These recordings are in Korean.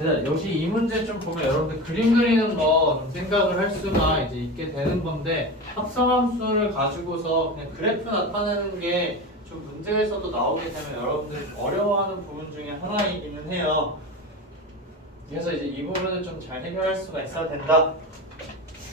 여기 이 문제 좀 보면 여러분들 그림 그리는 거 좀 생각을 할 수가 이제 있게 되는 건데 합성함수를 가지고서 그냥 그래프 나타내는 게 좀 문제에서도 나오게 되면 여러분들 어려워하는 부분 중에 하나이기는 해요. 그래서 이제 이 부분을 좀 잘 해결할 수가 있어야 된다.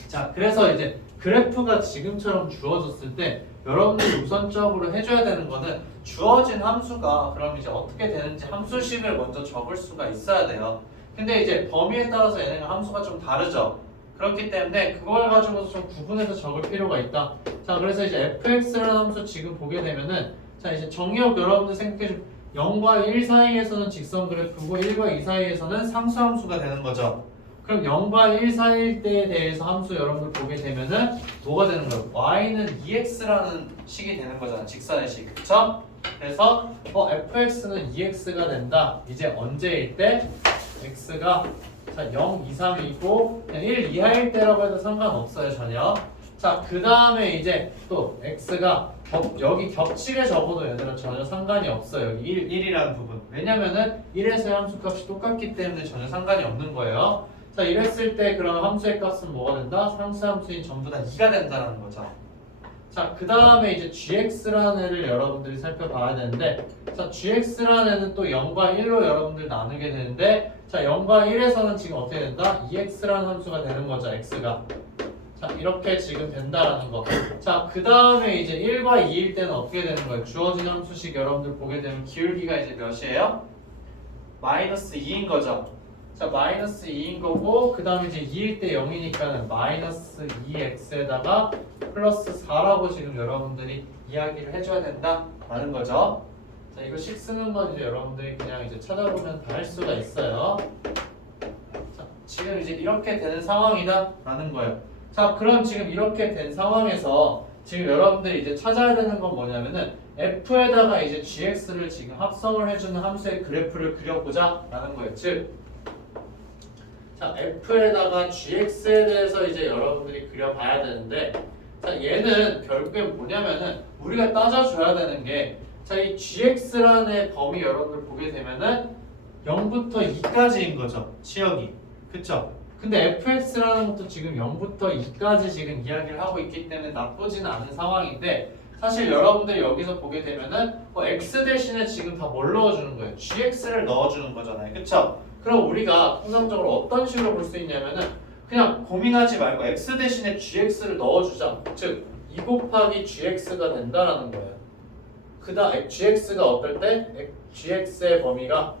자, 그래서 이제 그래프가 지금처럼 주어졌을 때 여러분들이 우선적으로 해줘야 되는 거는 주어진 함수가 그럼 이제 어떻게 되는지 함수식을 먼저 적을 수가 있어야 돼요. 근데 이제 범위에 따라서 얘네가 함수가 좀 다르죠. 그렇기 때문에 그걸 가지고서 좀 구분해서 적을 필요가 있다. 자, 그래서 이제 fx라는 함수 지금 보게 되면은 자, 이제 정의역 여러분들 생각해 주 0과 1 사이에서는 직선 그래프고 1과 2 사이에서는 상수 함수가 되는 거죠. 그럼 0과 1 사이일 때에 대해서 함수 여러분들 보게 되면은 뭐가 되는 거예요? y는 2x라는 식이 되는 거잖아. 직선의 식. 그쵸? 그래서 fx는 2x가 된다. 이제 언제일 때? x가 자 0, 2, 3이고 1 이하일 때라고 해도 상관없어요. 전혀. 자, 그 다음에 이제 또 x가 여기 겹치게 적어도 얘들아 전혀 상관이 없어요. 여기 1이라는 부분. 왜냐면은 1에서의 함수값이 똑같기 때문에 전혀 상관이 없는 거예요. 자, 이랬을 때 그럼 함수의 값은 뭐가 된다? 상수함수인 전부 다 2가 된다는 거죠. 자, 그 다음에 이제 gx라는 애를 여러분들이 살펴봐야 되는데 자, gx라는 애는 또 0과 1로 여러분들 나누게 되는데 자, 0과 1에서는 지금 어떻게 된다? 2x라는 함수가 되는 거죠, x가. 자, 이렇게 지금 된다라는 거. 자, 그 다음에 이제 1과 2일 때는 어떻게 되는 거예요? 주어진 함수식 여러분들 보게 되면 기울기가 이제 몇이에요? 마이너스 2인 거죠. 자, 마이너스 2인 거고 그 다음에 이제 2일 때 0이니까는 마이너스 2x에다가 플러스 4라고 지금 여러분들이 이야기를 해줘야 된다라는 거죠. 자, 이거 식 쓰는 건 이제 여러분들이 그냥 이제 찾아보면 다 할 수가 있어요. 자, 지금 이제 이렇게 되는 상황이다라는 거예요. 자, 그럼 지금 이렇게 된 상황에서 지금 여러분들이 이제 찾아야 되는 건 뭐냐면은 f에다가 이제 gx를 지금 합성을 해주는 함수의 그래프를 그려보자 라는 거예요. 즉, 자, f에다가 gx에 대해서 이제 여러분들이 그려봐야 되는데 자, 얘는 결국에 뭐냐면은 우리가 따져줘야 되는 게 자, 이 gx라는 범위 여러분들 보게 되면은 0부터 2까지인 거죠. 치역이. 그쵸? 근데 fx라는 것도 지금 0부터 2까지 지금 이야기를 하고 있기 때문에 나쁘지는 않은 상황인데 사실 여러분들이 여기서 보게 되면은 x 대신에 지금 다 뭘 넣어주는 거예요? gx를 넣어주는 거잖아요. 그쵸? 그럼 우리가 통상적으로 어떤 식으로 볼 수 있냐면은 그냥 고민하지 말고 x 대신에 gx를 넣어주자. 즉 2 곱하기 gx가 된다라는 거예요. 그다음 gx가 어떨 때? gx의 범위가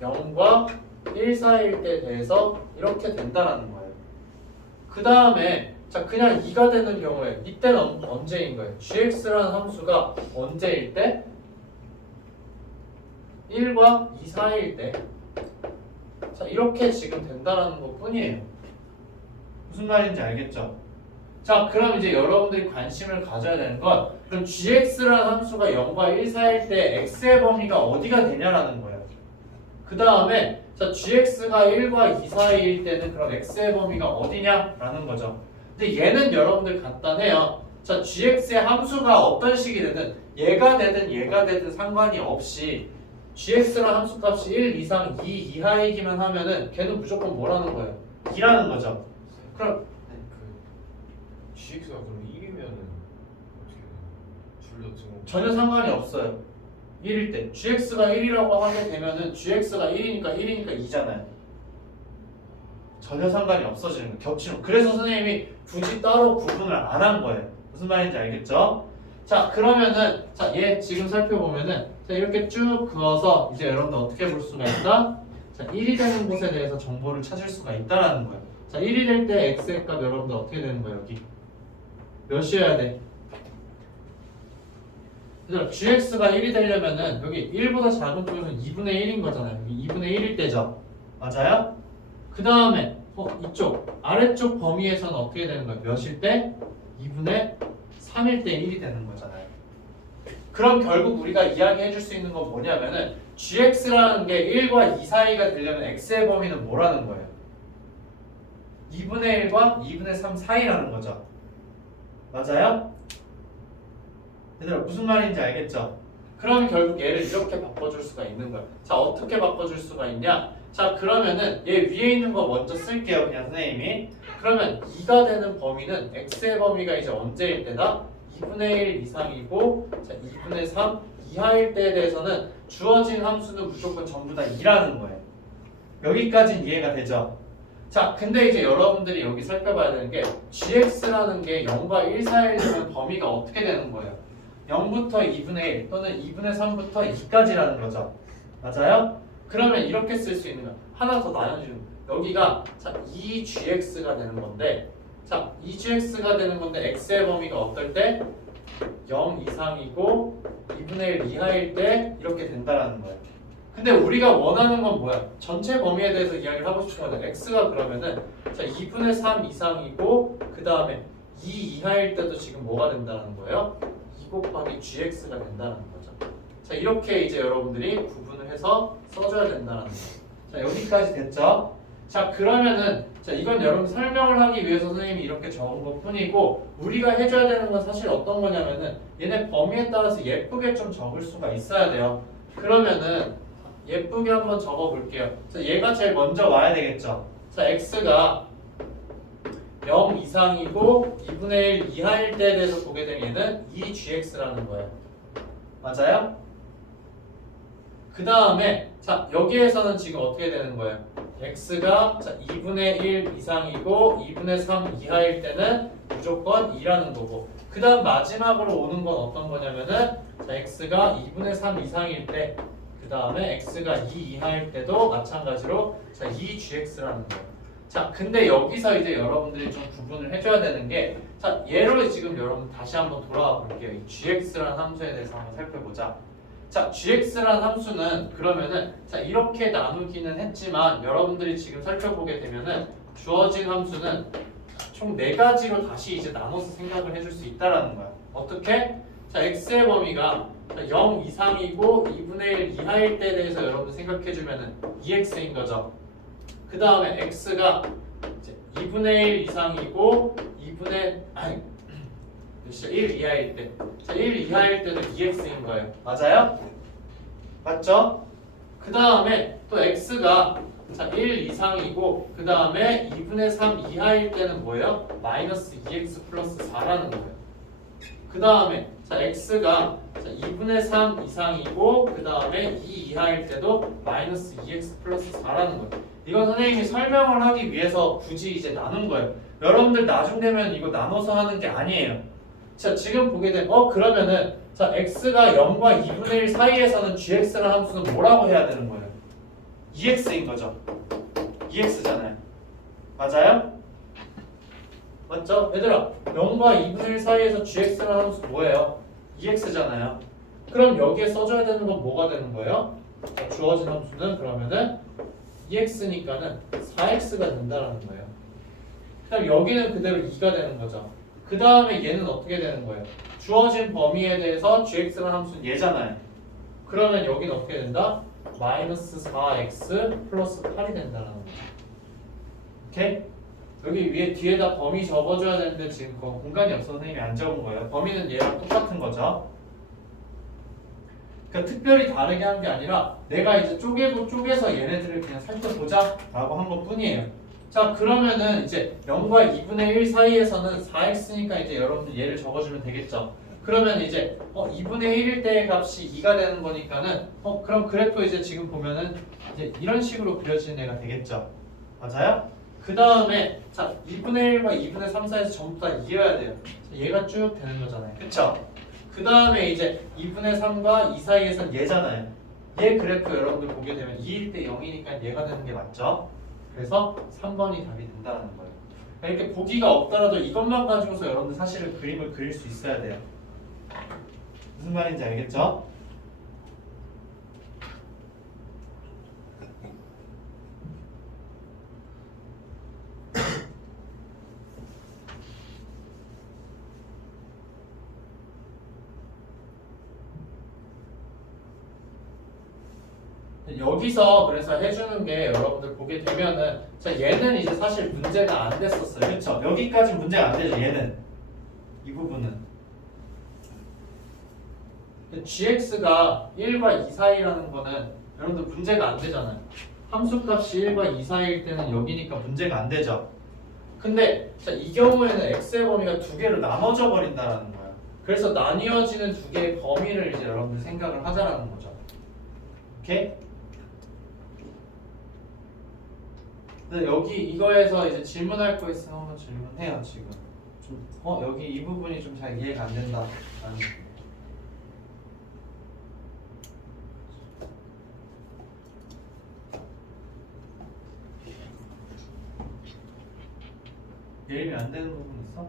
0과 1 사이일 때에 대해서 이렇게 된다라는 거예요. 그 다음에 자, 그냥 2가 되는 경우에 이때는 언제인 거예요? gx라는 함수가 언제일 때? 1과 2 사이일 때. 자, 이렇게 지금 된다라는 것 뿐이에요. 무슨 말인지 알겠죠? 자, 그럼 이제 여러분들이 관심을 가져야 되는 건 그럼 gx라는 함수가 0과 1 사이일 때 x의 범위가 어디가 되냐라는 거예요. 그 다음에 자, gx가 1과 2 사이일 때는 그럼 x의 범위가 어디냐라는 거죠. 근데 얘는 여러분들 간단해요. 자, gx의 함수가 어떤 식이 되든 얘가 되든 상관이 없이 gx라는 함수값이 1 이상 2 이하이기만 하면은 걔는 무조건 뭐라는 거예요? 2라는 거죠. 그럼 그 GX가 그럼 1이면은 어떻게 둘다 지금 전혀 상관이 없어요. 1일 때 gx가 1이라고 하게 되면은 gx가 1이니까 2잖아요. 전혀 상관이 없어지는 거예요. 겹치는 거. 그래서 선생님이 굳이 따로 구분을 안 한 거예요. 무슨 말인지 알겠죠? 자, 그러면은 자, 얘 지금 살펴보면은 자, 이렇게 쭉 그어서 이제 여러분들 어떻게 볼 수가 있다? 자, 1이 되는 곳에 대해서 정보를 찾을 수가 있다라는 거예요. 자, 1이 될 때 x의 값 여러분들 어떻게 되는 거예요? 여기 몇이어야 돼? 얘들아, gx가 1이 되려면은 여기 1보다 작은 쪽에서는 2분의 1인 거잖아요. 여기 2분의 1일 때죠. 맞아요? 그 다음에 이쪽 아래쪽 범위에서는 어떻게 되는 거예요? 몇일 때? 2분의 3일 때 1이 되는 거잖아요. 그럼 결국 우리가 이야기해 줄 수 있는 건 뭐냐면은 gx라는 게 1과 2 사이가 되려면 x의 범위는 뭐라는 거예요? 2분의 1과 2분의 3 사이라는 거죠. 맞아요? 얘들아 무슨 말인지 알겠죠? 그럼 결국 얘를 이렇게 바꿔줄 수가 있는 거야. 자, 어떻게 바꿔줄 수가 있냐? 자, 그러면은 얘 위에 있는 거 먼저 쓸게요. 그냥 선생님이. 그러면 2가 되는 범위는 x의 범위가 이제 언제일 때다? 2분의 1 이상이고, 자, 2분의 3 이하일 때에 대해서는 주어진 함수는 무조건 전부 다 2라는 거예요. 여기까지는 이해가 되죠? 자, 근데 이제 여러분들이 여기 살펴봐야 되는 게 gx라는 게 0과 1 사이에 있는 범위가 어떻게 되는 거예요? 0부터 2분의 1 또는 2분의 3부터 2까지라는 거죠. 맞아요? 그러면 이렇게 쓸 수 있는 거야. 하나 더 나눠주는 거야. 여기가 자 2gx가 되는 건데, 자 2gx가 되는 건데 x의 범위가 어떨 때? 0 이상이고 2분의 1 이하일 때 이렇게 된다라는 거예요. 근데 우리가 원하는 건 뭐야? 전체 범위에 대해서 이야기를 하고 싶은 건데 x가 그러면은 자 2분의 3 이상이고 그 다음에 2 이하일 때도 지금 뭐가 된다는 거예요? 2 곱하기 gx가 된다는 거죠. 자 이렇게 이제 여러분들이 구분을 해서 써줘야 된다는 거예요. 자 여기까지 됐죠? 자 그러면은 자 이건 여러분 설명을 하기 위해서 선생님이 이렇게 적은 것 뿐이고, 우리가 해줘야 되는 건 사실 어떤 거냐면은 얘네 범위에 따라서 예쁘게 좀 적을 수가 있어야 돼요. 그러면은 예쁘게 한번 적어볼게요. 자 얘가 제일 먼저 와야 되겠죠. 자 x가 0 이상이고 2분의 1 이하일 때에 대해서 보게 되면 얘는 2gx라는 거예요. 맞아요? 그 다음에 자 여기에서는 지금 어떻게 되는 거예요? x가 자 2분의 1 이상이고 2분의 3 이하일 때는 무조건 2라는 거고, 그 다음 마지막으로 오는 건 어떤 거냐면은 자 x가 2분의 3 이상일 때, 그 다음에 x가 2 이하일 때도 마찬가지로 자 2gx라는 거예요. 자 근데 여기서 이제 여러분들이 좀 구분을 해줘야 되는 게, 자 얘로 지금 여러분 다시 한번 돌아와 볼게요. 이 gx라는 함수에 대해서 한번 살펴보자. 자 gx라는 함수는 그러면은 자 이렇게 나누기는 했지만 여러분들이 지금 살펴보게 되면은 주어진 함수는 총 4가지로 다시 이제 나눠서 생각을 해줄 수 있다라는 거야. 어떻게? 자 x의 범위가 0 이상이고 2분의 1 이하일 때에 대해서 여러분들 생각해주면은 2x인 거죠. 그 다음에 x가 이제 2분의 1 이상이고 1 이하일 때, 자 1 이하일 때도 2x인 거예요. 맞아요? 맞죠? 그 다음에 또 x가 자 1 이상이고 그 다음에 2분의 3 이하일 때는 뭐예요? 마이너스 2x 플러스 4라는 거예요. 그 다음에 자 x가 자 2분의 3 이상이고 그 다음에 2 이하일 때도 마이너스 2x 플러스 4라는 거예요. 이건 선생님이 설명을 하기 위해서 굳이 이제 나눈 거예요. 여러분들 나중 되면 이거 나눠서 하는 게 아니에요. 자 지금 보게 되면 그러면은 자 x가 0과 2분의 1 사이에서는 gx라는 함수는 뭐라고 해야 되는 거예요? 2x인 거죠. 2x잖아요. 맞아요? 맞죠? 얘들아 0과 2분의 1 사이에서 gx라는 함수 뭐예요? 2x잖아요. 그럼 여기에 써줘야 되는 건 뭐가 되는 거예요? 자, 주어진 함수는 그러면은 2x니까는 4x가 된다는 거예요. 그럼 여기는 그대로 2가 되는 거죠. 그 다음에 얘는 어떻게 되는 거예요? 주어진 범위에 대해서 gx라는 함수는 얘잖아요. 그러면 여기는 어떻게 된다? 마이너스 4x 플러스 8이 된다는 거죠. 오케이? 여기 위에 뒤에다 범위 적어줘야 되는데 지금 그거 공간이 없어서 선생님이 안 적은 거예요. 범위는 얘랑 똑같은 거죠. 그러니까 특별히 다르게 한 게 아니라 내가 이제 쪼개서 얘네들을 그냥 살펴보자 라고 한 것 뿐이에요. 자 그러면은 이제 0과 2분의 1 사이에서는 4x니까 이제 여러분들 얘를 적어주면 되겠죠. 그러면 이제 2분의 1일 때의 값이 2가 되는 거니까는 그럼 그래프 이제 지금 보면은 이제 이런 식으로 그려지는 애가 되겠죠. 맞아요? 그 다음에 자 2분의 1과 2분의 3 사이에서 전부 다 2여야 돼요. 얘가 쭉 되는 거잖아요. 그쵸? 그 다음에 이제 2분의 3과 2 사이에서는 얘잖아요. 얘 그래프 여러분들 보게 되면 2일 때 0이니까 얘가 되는 게 맞죠? 그래서 3번이 답이 된다는 거예요. 이렇게 보기가 없더라도 이것만 가지고서 여러분들 사실은 그림을 그릴 수 있어야 돼요. 무슨 말인지 알겠죠? 여기서 그래서 해주는 게 여러분들 보게 되면은 자 얘는 이제 사실 문제가 안 됐었어요. 그렇죠? 여기까지 문제가 안 되죠. 얘는 이 부분은 gx가 1과 2 사이라는 거는 여러분들 문제가 안 되잖아요. 함수값이 1과 2 사이일 때는 여기니까 문제가 안 되죠. 근데 자, 이 경우에는 x의 범위가 두 개로 나눠져 버린다라는 거야. 그래서 나뉘어지는 두 개의 범위를 이제 여러분들 생각을 하자라는 거죠. 오케이? 근데 여기 이거에서 이제 질문할 거 있으면 한번 질문해요. 지금 좀 여기 이 부분이 좀 잘 이해가 안 된다. 아니. 예림이 안 되는 부분 있어?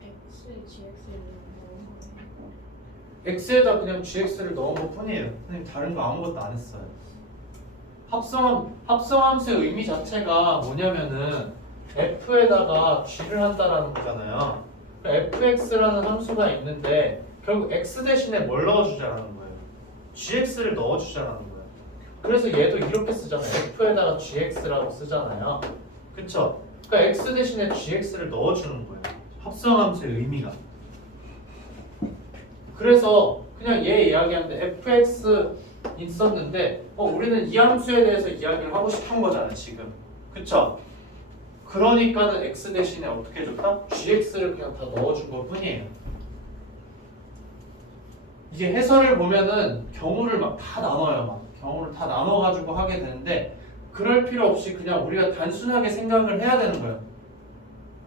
X, GX를 넣은 x에다 그냥 gx를 넣은 것 뿐이에요. 선생님 다른 거 아무것도 안 했어요. 합성함수의 의미 자체가 뭐냐면은 f에다가 g를 한다라는 거잖아요. fx라는 함수가 있는데 결국 x 대신에 뭘 넣어주자라는 거예요. gx를 넣어주자라는 거예요. 그래서 얘도 이렇게 쓰잖아요. f에다가 gx라고 쓰잖아요. 그쵸? 그러니까 x 대신에 gx를 넣어주는 거예요. 합성함수의 의미가. 그래서 그냥 얘 이야기하는데 fx 있었는데 우리는 이 함수에 대해서 이야기를 하고 싶은 거잖아 지금. 그쵸? 그러니까는 x 대신에 어떻게 해줬다? gx를 그냥 다 넣어준 것 뿐이에요. 이게 해설을 보면은 경우를 막 다 나눠요. 막 경우를 다 나눠가지고 하게 되는데 그럴 필요 없이 그냥 우리가 단순하게 생각을 해야 되는 거예요.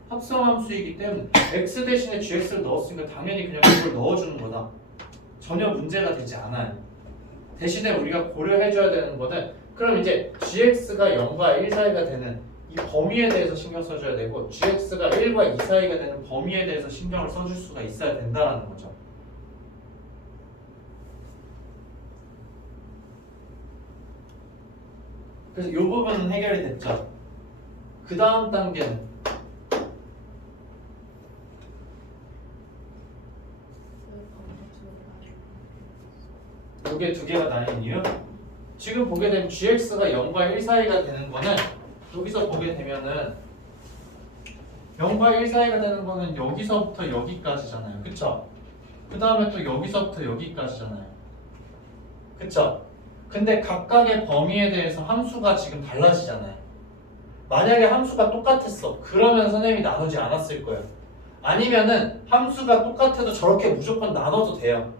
합성함수이기 때문에 x 대신에 gx를 넣었으니까 당연히 그냥 그걸 넣어주는 거다. 전혀 문제가 되지 않아요. 대신에 우리가 고려해줘야 되는 거는 그럼 이제 gx가 0과 1 사이가 되는 이 범위에 대해서 신경 써줘야 되고 gx가 1과 2 사이가 되는 범위에 대해서 신경을 써줄 수가 있어야 된다는 거죠. 그래서 이 부분은 해결이 됐죠. 그 다음 단계는 이게 두 개가 나뉜 이유? 지금 보게 되면 gx가 0과 1 사이가 되는 거는 여기서 보게 되면은 0과 1 사이가 되는 거는 여기서부터 여기까지잖아요. 그쵸? 그 다음에 또 여기서부터 여기까지잖아요. 그쵸? 근데 각각의 범위에 대해서 함수가 지금 달라지잖아요. 만약에 함수가 똑같았어. 그러면 선생님이 나누지 않았을 거예요. 아니면은 함수가 똑같아도 저렇게 무조건 나눠도 돼요.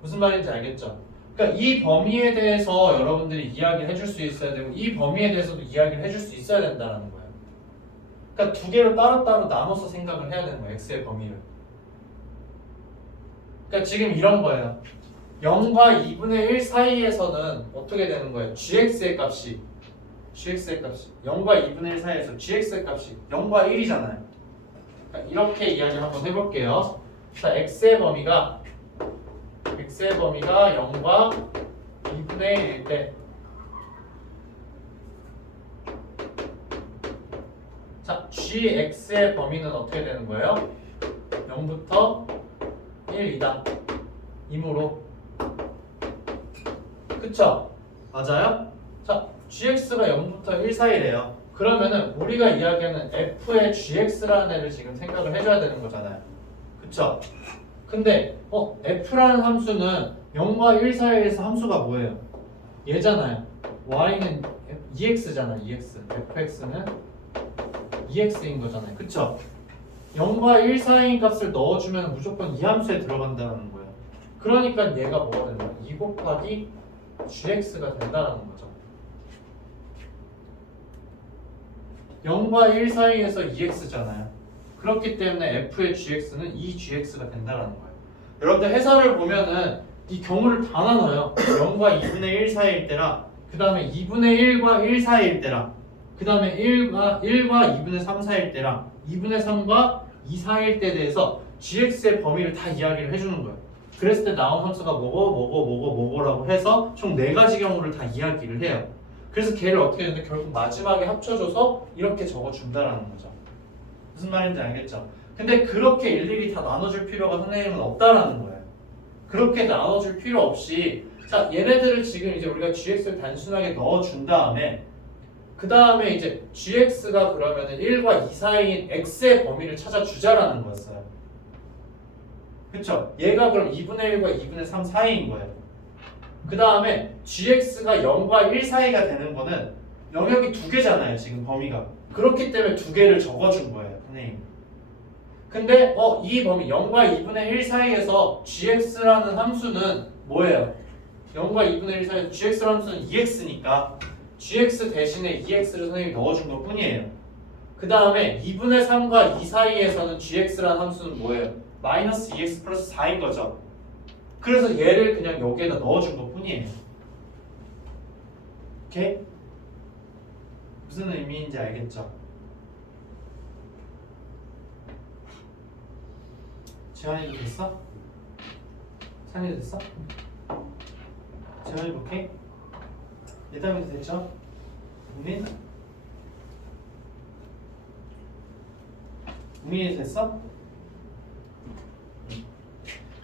무슨 말인지 알겠죠? 그러니까 이 범위에 대해서 여러분들이 이야기를 해줄 수 있어야 되고 이 범위에 대해서도 이야기를 해줄 수 있어야 된다는 거예요. 그러니까 두 개로 따로따로 나눠서 생각을 해야 되는 거예요. x의 범위를. 그러니까 지금 이런 거예요. 0과 2분의 1 사이에서는 어떻게 되는 거예요? gx의 값이 0과 2분의 1 사이에서 gx의 값이 0과 1이잖아요. 그러니까 이렇게 이야기 한번 해볼게요. 자, x의 범위가 0과 2분의 1일 때 자, gx의 범위는 어떻게 되는 거예요? 0부터 1이다. 이므로 그쵸? 맞아요? 자, gx가 0부터 1 사이래요. 그러면은 우리가 이야기하는 f의 gx라는 애를 지금 생각을 해줘야 되는 거잖아요. 그쵸? 근데 f라는 함수는 0과 1 사이에서 함수가 뭐예요? 얘잖아요. y는 ex잖아. ex. fx는 ex인 거잖아요. 그쵸? 0과 1 사이인 값을 넣어주면 무조건 이 함수에 들어간다는 거예요. 그러니까 얘가 뭐가 된다? 2 곱하기 gx가 된다는 거죠. 0과 1 사이에서 2x잖아요. 그렇기 때문에 f의 gx는 2gx가 된다는 거예요. 여러분들 해설을 보면은 이 경우를 다 나눠요. 0과 2분의 1 사이일 때랑 그 다음에 2분의 1과 1 사이일 때랑 그 다음에 1과 2분의 3 사이일 때랑 2분의 3과 2 사이일 때에 대해서 gx의 범위를 다 이야기를 해주는 거예요. 그랬을 때 나온 함수가 뭐고라고 해서 총 4가지 경우를 다 이야기를 해요. 그래서 걔를 어떻게 했는데 결국 마지막에 합쳐줘서 이렇게 적어준다라는 거죠. 무슨 말인지 알겠죠? 근데 그렇게 일일이 다 나눠줄 필요가 선생님은 없다라는 거예요. 그렇게 나눠줄 필요 없이 자 얘네들을 지금 이제 우리가 gx를 단순하게 넣어준 다음에 그 다음에 이제 gx가 그러면은 1과 2 사이인 x의 범위를 찾아주자라는 거였어요. 그쵸? 얘가 그럼 2분의 1과 2분의 3 사이인 거예요. 그 다음에 gx가 0과 1 사이가 되는 거는 영역이 두 개잖아요, 지금 범위가. 그렇기 때문에 두 개를 적어준 거예요, 선생님. 근데 이 범위 0과 2분의 1 사이에서 gx라는 함수는 뭐예요? 0과 2분의 1 사이에서 gx라는 함수는 2x니까 gx 대신에 2x를 선생님이 넣어준 것 뿐이에요. 그 다음에 2분의 3과 2 사이에서는 gx라는 함수는 뭐예요? 마이너스 2x 플러스 4인 거죠. 그래서 얘를 그냥 여기에다 넣어준 것 뿐이에요. 오케이? 무슨 의미인지 알겠죠? 지원이도 됐어? 상이도 됐어? 지원이도 오케이? 예담이도 됐죠? 우민? 우민이 됐어?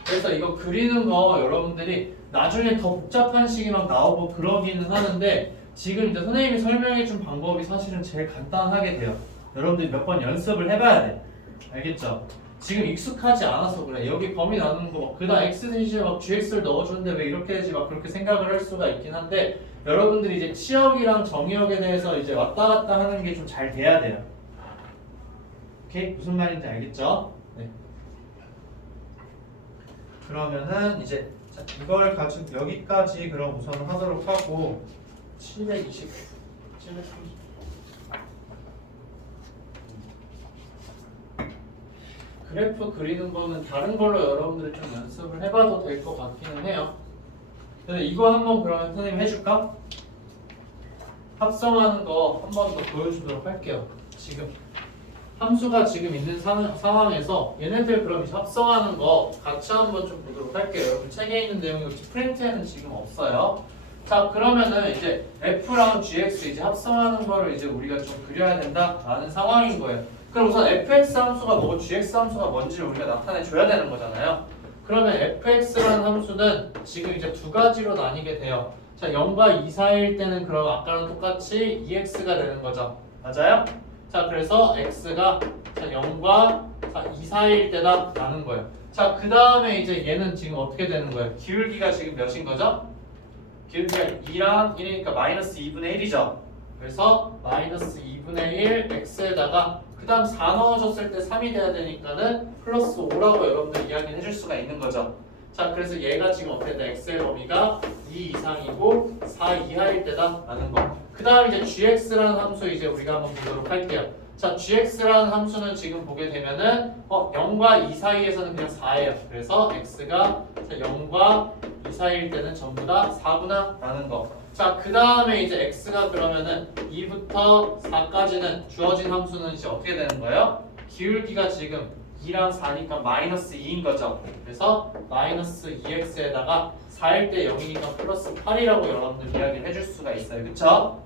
그래서 이거 그리는 거 여러분들이 나중에 더 복잡한 식이 막 나오고 그러기는 하는데 지금 이제 선생님이 설명해 준 방법이 사실은 제일 간단하게 돼요. 여러분들이 몇 번 연습을 해봐야 돼. 알겠죠? 지금 익숙하지 않아서 그래. 여기 범위 나누는 거 막 그다음 x 대신에 막 gx를 넣어주는데 왜 이렇게 되지 막 그렇게 생각을 할 수가 있긴 한데 여러분들이 이제 치역이랑 정의역에 대해서 이제 왔다 갔다 하는 게 좀 잘 돼야 돼요. 오케이? 무슨 말인지 알겠죠? 네. 그러면은 이제 자, 이걸 가지고 여기까지 그럼 우선 하도록 하고 730 그래프 그리는 거는 다른 걸로 여러분들이 좀 연습을 해봐도 될 것 같기는 해요. 근데 이거 한번 그러면 선생님 해줄까? 합성하는 거 한 번 더 보여주도록 할게요. 지금 함수가 지금 있는 상황에서 얘네들 그럼 이제 합성하는 거 같이 한번 좀 보도록 할게요. 여러분 책에 있는 내용이 여기 프린트에는 지금 없어요. 자 그러면은 이제 f랑 gx 이제 합성하는 거를 이제 우리가 좀 그려야 된다라는 상황인 거예요. 그럼 우선 fx 함수가 뭐고 gx 함수가 뭔지를 우리가 나타내 줘야 되는 거잖아요. 그러면 fx라는 함수는 지금 이제 두 가지로 나뉘게 돼요. 자 0과 2 사이일 때는 그럼 아까랑 똑같이 2x가 되는 거죠. 맞아요? 자 그래서 x가 0과 2 사이일 때다 라는 거예요. 자 그 다음에 이제 얘는 지금 어떻게 되는 거예요? 기울기가 지금 몇인 거죠? 기울기가 2랑 1이니까 마이너스 2분의 1이죠. 그래서 마이너스 2분의 1 x에다가 그 다음 4 넣어줬을 때 3이 돼야 되니까는 플러스 5라고 여러분들 이야기를 해줄 수가 있는 거죠. 자 그래서 얘가 지금 어떻게 돼? x의 범위가 2 이상이고 4 이하일 때다 라는 거. 그 다음 이제 gx라는 함수 이제 우리가 한번 보도록 할게요. 자 gx라는 함수는 지금 보게 되면은 0과 2 사이에서는 그냥 4예요. 그래서 x가 0과 2 사이일 때는 전부 다 4구나 라는 거. 자 그 다음에 이제 x가 그러면은 2부터 4까지는 주어진 함수는 이제 어떻게 되는 거예요? 기울기가 지금 2랑 4니까 마이너스 2인 거죠. 그래서 마이너스 2x에다가 4일 때 0이니까 플러스 8이라고 여러분들 이야기를 해줄 수가 있어요. 그쵸?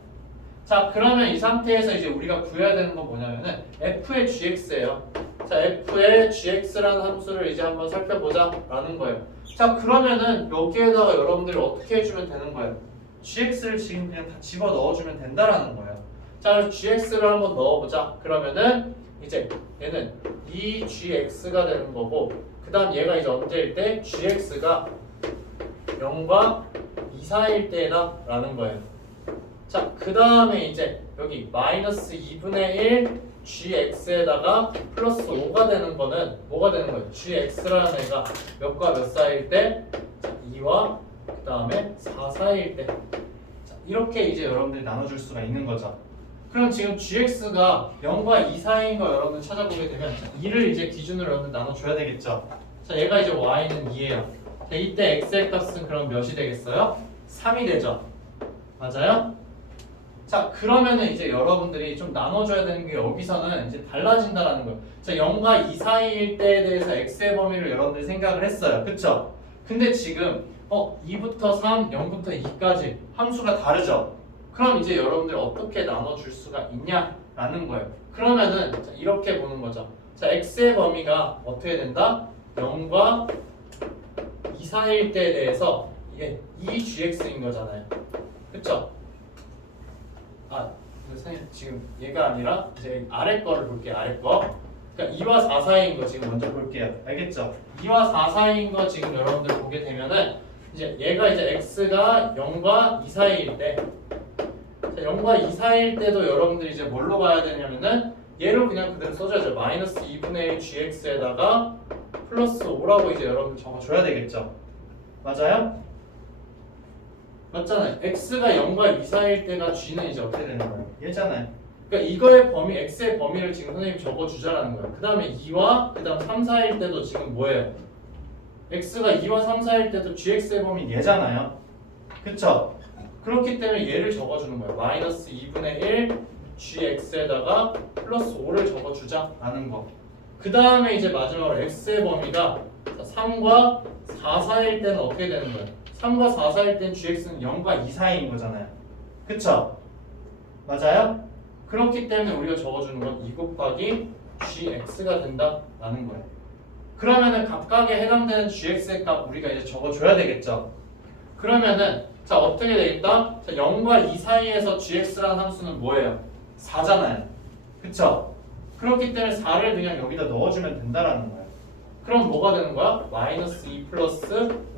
자 그러면 이 상태에서 이제 우리가 구해야 되는 건 뭐냐면은 f의 gx예요. 자 f의 gx라는 함수를 이제 한번 살펴보자 라는 거예요. 자 그러면은 여기에다가 여러분들이 어떻게 해주면 되는 거예요? gx를 지금 그냥 다 집어 넣어주면 된다라는 거예요. 자 그래서 gx를 한번 넣어보자. 그러면은 이제 얘는 2gx가 되는 거고 그 다음 얘가 이제 언제일 때? gx가 0과 2 사이일 때다 라는 거예요. 자 그 다음에 이제 여기 마이너스 2분의 1 gx에다가 플러스 5가 되는 거는 뭐가 되는 거예요? gx라는 애가 몇과 몇 사이일 때? 2와 그 다음에 4 사이일 때. 자, 이렇게 이제 여러분들이 나눠줄 수가 있는 거죠. 그럼 지금 gx가 0과 2 사이인 거 여러분들 찾아보게 되면 2를 이제 기준으로 여러분들 나눠줘야 되겠죠. 자 얘가 이제 y는 2예요. 자 이때 x의 값은 그럼 몇이 되겠어요? 3이 되죠. 맞아요? 자 그러면은 이제 여러분들이 좀 나눠줘야 되는 게 여기서는 이제 달라진다라는 거예요. 자 0과 2 사이일 때에 대해서 x의 범위를 여러분들이 생각을 했어요. 그쵸? 근데 지금 2부터 3, 0부터 2까지 함수가 다르죠? 그럼 이제 여러분들 어떻게 나눠줄 수가 있냐라는 거예요. 그러면은 자, 이렇게 보는 거죠. 자 x의 범위가 어떻게 된다? 0과 2 사이일 때에 대해서 이게 2gx인 거잖아요. 그쵸? 선생님 지금 얘가 아니라 이제 아래 거를 볼게요. 아래 거. 그러니까 2와 4 사이인 거 지금 먼저 볼게요. 알겠죠? 2와 4 사이인 거 지금 여러분들 보게 되면은 이제 얘가 이제 x가 0과 2 사이일 때, 자, 0과 2 사이일 때도 여러분들이 이제 뭘로 봐야 되냐면은 얘를 그냥 그대로 써줘야죠. 마이너스 2분의 1 gx에다가 플러스 5라고 이제 여러분들 적어줘야 되겠죠. 맞아요? 맞잖아요. x가 0과 2 사이일 때가 g는 이제 어떻게 되는 거예요? 얘잖아요. 그러니까 이거의 범위, x의 범위를 지금 선생님이 적어주자라는 거예요. 그 다음에 2와 그 다음 3, 4일 때도 지금 뭐예요? x가 2와 3, 4일 때도 gx의 범위 얘잖아요. 그쵸? 그렇기 때문에 얘를 적어주는 거예요. 마이너스 2분의 1 gx에다가 플러스 5를 적어주자라는 거. 그 다음에 이제 마지막으로 x의 범위가 3과 4 사이일 때는 어떻게 되는 거예요? 3과 4 사이일 때는 gx는 0과 2 사이인 거잖아요. 그쵸? 맞아요? 그렇기 때문에 우리가 적어주는 건 2 곱하기 gx가 된다라는 거예요. 그러면은 각각에 해당되는 gx의 값 우리가 이제 적어줘야 되겠죠. 그러면은 자 어떻게 되겠다? 자 0과 2 사이에서 gx라는 함수는 뭐예요? 4잖아요. 그쵸? 그렇기 때문에 4를 그냥 여기다 넣어주면 된다라는 거예요. 그럼 뭐가 되는 거야? 마이너스 2 플러스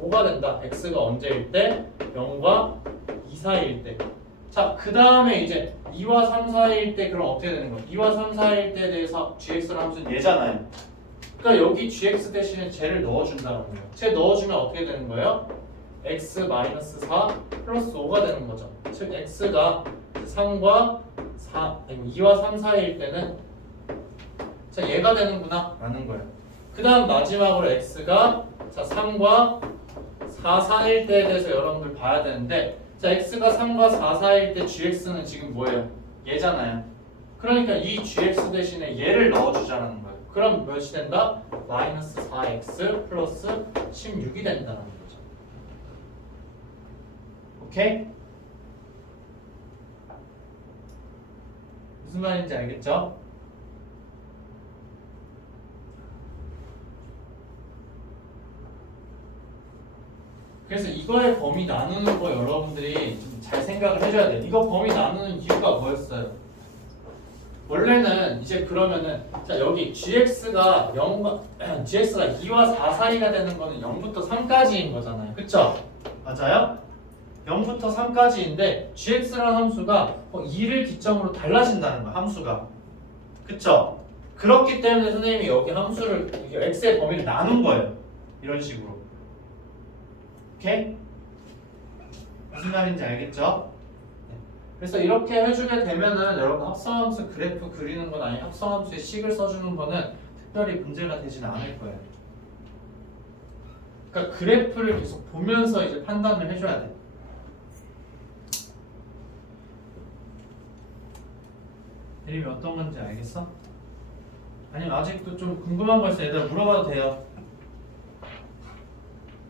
5가 된다. x가 언제일 때? 0과 2 사이일 때. 자, 그 다음에 이제 2와 3 사이일 때 그럼 어떻게 되는 거야? 2와 3 사이일 때에 대해서 gx라는 함수는 얘잖아요. 그러니까 여기 gx 대신에 쟤를 넣어준다는 거예요. 쟤 넣어주면 어떻게 되는 거예요? x 마이너스 4 플러스 5가 되는 거죠. 즉 x가 3과 4, 아니 2와 3 사이일 때는 자 얘가 되는구나 라는 거예요. 그 다음 마지막으로 x가 자 3과 4 사이일 때에 대해서 여러분들 봐야 되는데 자 x가 3과 4 사이일 때 gx는 지금 뭐예요? 얘잖아요. 그러니까 이 gx 대신에 얘를 넣어주자는 거예요. 그럼 몇이 된다? 마이너스 4x 플러스 16이 된다는 거죠. 오케이? 무슨 말인지 알겠죠? 그래서 이거의 범위 나누는 거 여러분들이 좀 잘 생각을 해줘야 돼요. 이거 범위 나누는 이유가 뭐였어요? 원래는 이제 그러면은 자 여기 gx가 0과 gx가 2와 4 사이가 되는 거는 0부터 3까지인 거잖아요. 그쵸? 맞아요? 0부터 3까지인데 gx라는 함수가 2를 기점으로 달라진다는 거야. 함수가. 그쵸? 그렇기 때문에 선생님이 여기 함수를 x의 범위를 나눈 거예요. 이런 식으로. 오케이? 무슨 말인지 알겠죠? 네. 그래서 이렇게 해주게 되면은 여러분 합성함수 그래프 그리는 건 아니 합성함수의 식을 써주는 거는 특별히 문제가 되지는 않을 거예요. 그러니까 그래프를 계속 보면서 이제 판단을 해줘야 돼. 이름이 어떤 건지 알겠어? 아니면 아직도 좀 궁금한 거 있어 얘들아 물어봐도 돼요.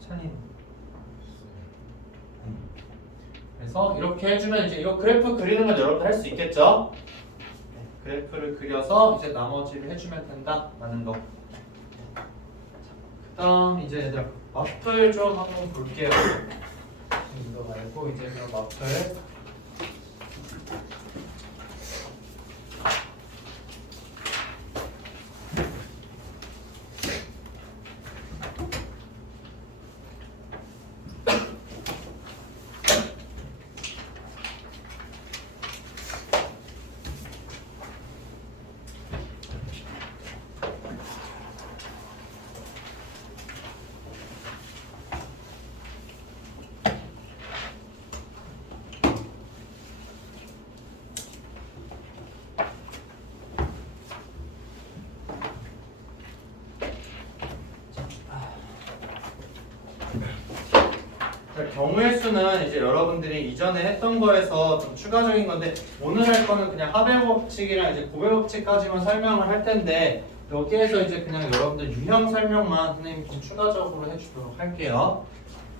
찬이. 그래서 이렇게 해주면 이제 이거 그래프 그리는 건 여러분 할 수 있겠죠? 네, 그래프를 그려서 이제 나머지를 해주면 된다라는 거. 그다음 이제 얘들 마플 좀 한번 볼게요. 이거 말고 이제 그럼 마플. 경우의 수는 이제 여러분들이 이전에 했던 거에서 좀 추가적인 건데 오늘 할 거는 그냥 합의 법칙이랑 이제 고배 법칙까지만 설명을 할 텐데 여기에서 이제 그냥 여러분들 유형 설명만 선생님이 좀 추가적으로 해주도록 할게요.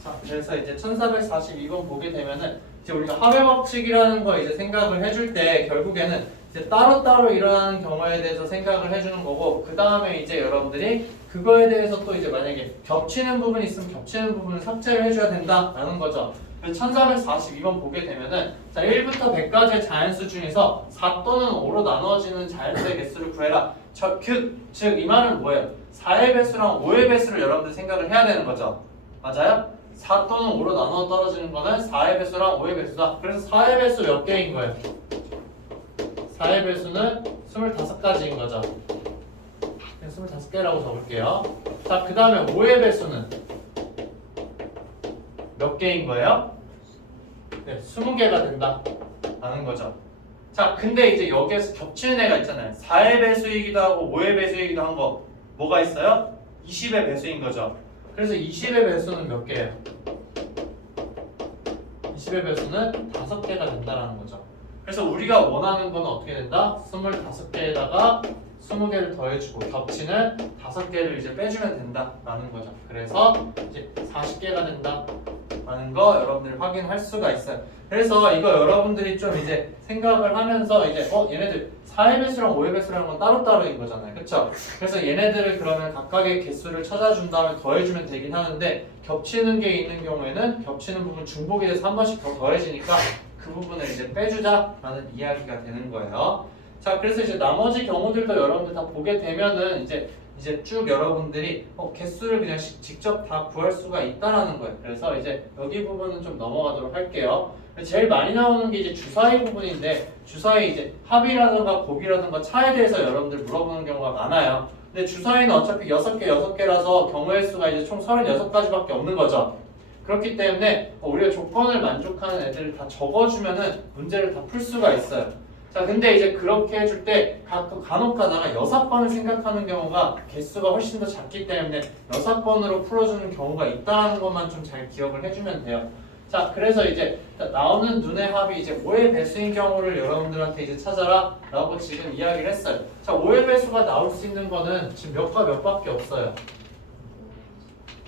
자, 그래서 이제 1442번 보게 되면은 이제 우리가 합의 법칙이라는 거 이제 생각을 해줄 때 결국에는 이제 따로따로 일어나는 경우에 대해서 생각을 해주는 거고 그 다음에 이제 여러분들이 그거에 대해서 또 이제 만약에 겹치는 부분이 있으면 겹치는 부분을 삭제를 해줘야 된다라는 거죠. 그래서 1442번 보게 되면은 자 1부터 100까지의 자연수 중에서 4 또는 5로 나눠지는 자연수의 개수를 구해라. 즉 이 말은 뭐예요? 4의 배수랑 5의 배수를 여러분들 생각을 해야 되는 거죠. 맞아요? 4 또는 5로 나눠 떨어지는 거는 4의 배수랑 5의 배수다. 그래서 4의 배수 몇 개인 거예요? 4의 배수는 25가지인 거죠. 25개라고 적을게요. 자, 그 다음에 5의 배수는 몇 개인 거예요? 네, 20개가 된다 라는 거죠. 자, 근데 이제 여기에서 겹치는 애가 있잖아요. 4의 배수이기도 하고 5의 배수이기도 한 거 뭐가 있어요? 20의 배수인 거죠. 그래서 20의 배수는 몇 개예요? 20의 배수는 5개가 된다라는 거죠. 그래서 우리가 원하는 건 어떻게 된다? 25개에다가 20개를 더해주고 겹치는 5개를 이제 빼주면 된다라는 거죠. 그래서 이제 40개가 된다라는 거 여러분들이 확인할 수가 있어요. 그래서 이거 여러분들이 좀 이제 생각을 하면서 이제 얘네들 4의 배수랑 5의 배수라는 건 따로따로인 거잖아요. 그쵸? 그래서 얘네들을 그러면 각각의 개수를 찾아준 다음에 더해주면 되긴 하는데 겹치는 게 있는 경우에는 겹치는 부분 중복이 돼서 한 번씩 더 더해지니까 그 부분을 이제 빼주자라는 이야기가 되는 거예요. 자, 그래서 이제 나머지 경우들도 여러분들 다 보게 되면은 이제 쭉 여러분들이 개수를 그냥 직접 다 구할 수가 있다라는 거예요. 그래서 이제 여기 부분은 좀 넘어가도록 할게요. 제일 많이 나오는 게 이제 주사위 부분인데 주사위 이제 합이라든가 곱이라든가 차에 대해서 여러분들 물어보는 경우가 많아요. 근데 주사위는 어차피 6개라서 경우의 수가 이제 총 36가지밖에 없는 거죠. 그렇기 때문에 우리가 조건을 만족하는 애들을 다 적어주면은 문제를 다 풀 수가 있어요. 자, 근데 이제 그렇게 해줄 때 간혹 가다가 6번을 생각하는 경우가 개수가 훨씬 더 작기 때문에 6번으로 풀어주는 경우가 있다는 것만 좀 잘 기억을 해주면 돼요. 자, 그래서 이제 나오는 눈의 합이 이제 5의 배수인 경우를 여러분들한테 이제 찾아라 라고 지금 이야기를 했어요. 자, 5의 배수가 나올 수 있는 거는 지금 몇과 몇밖에 없어요.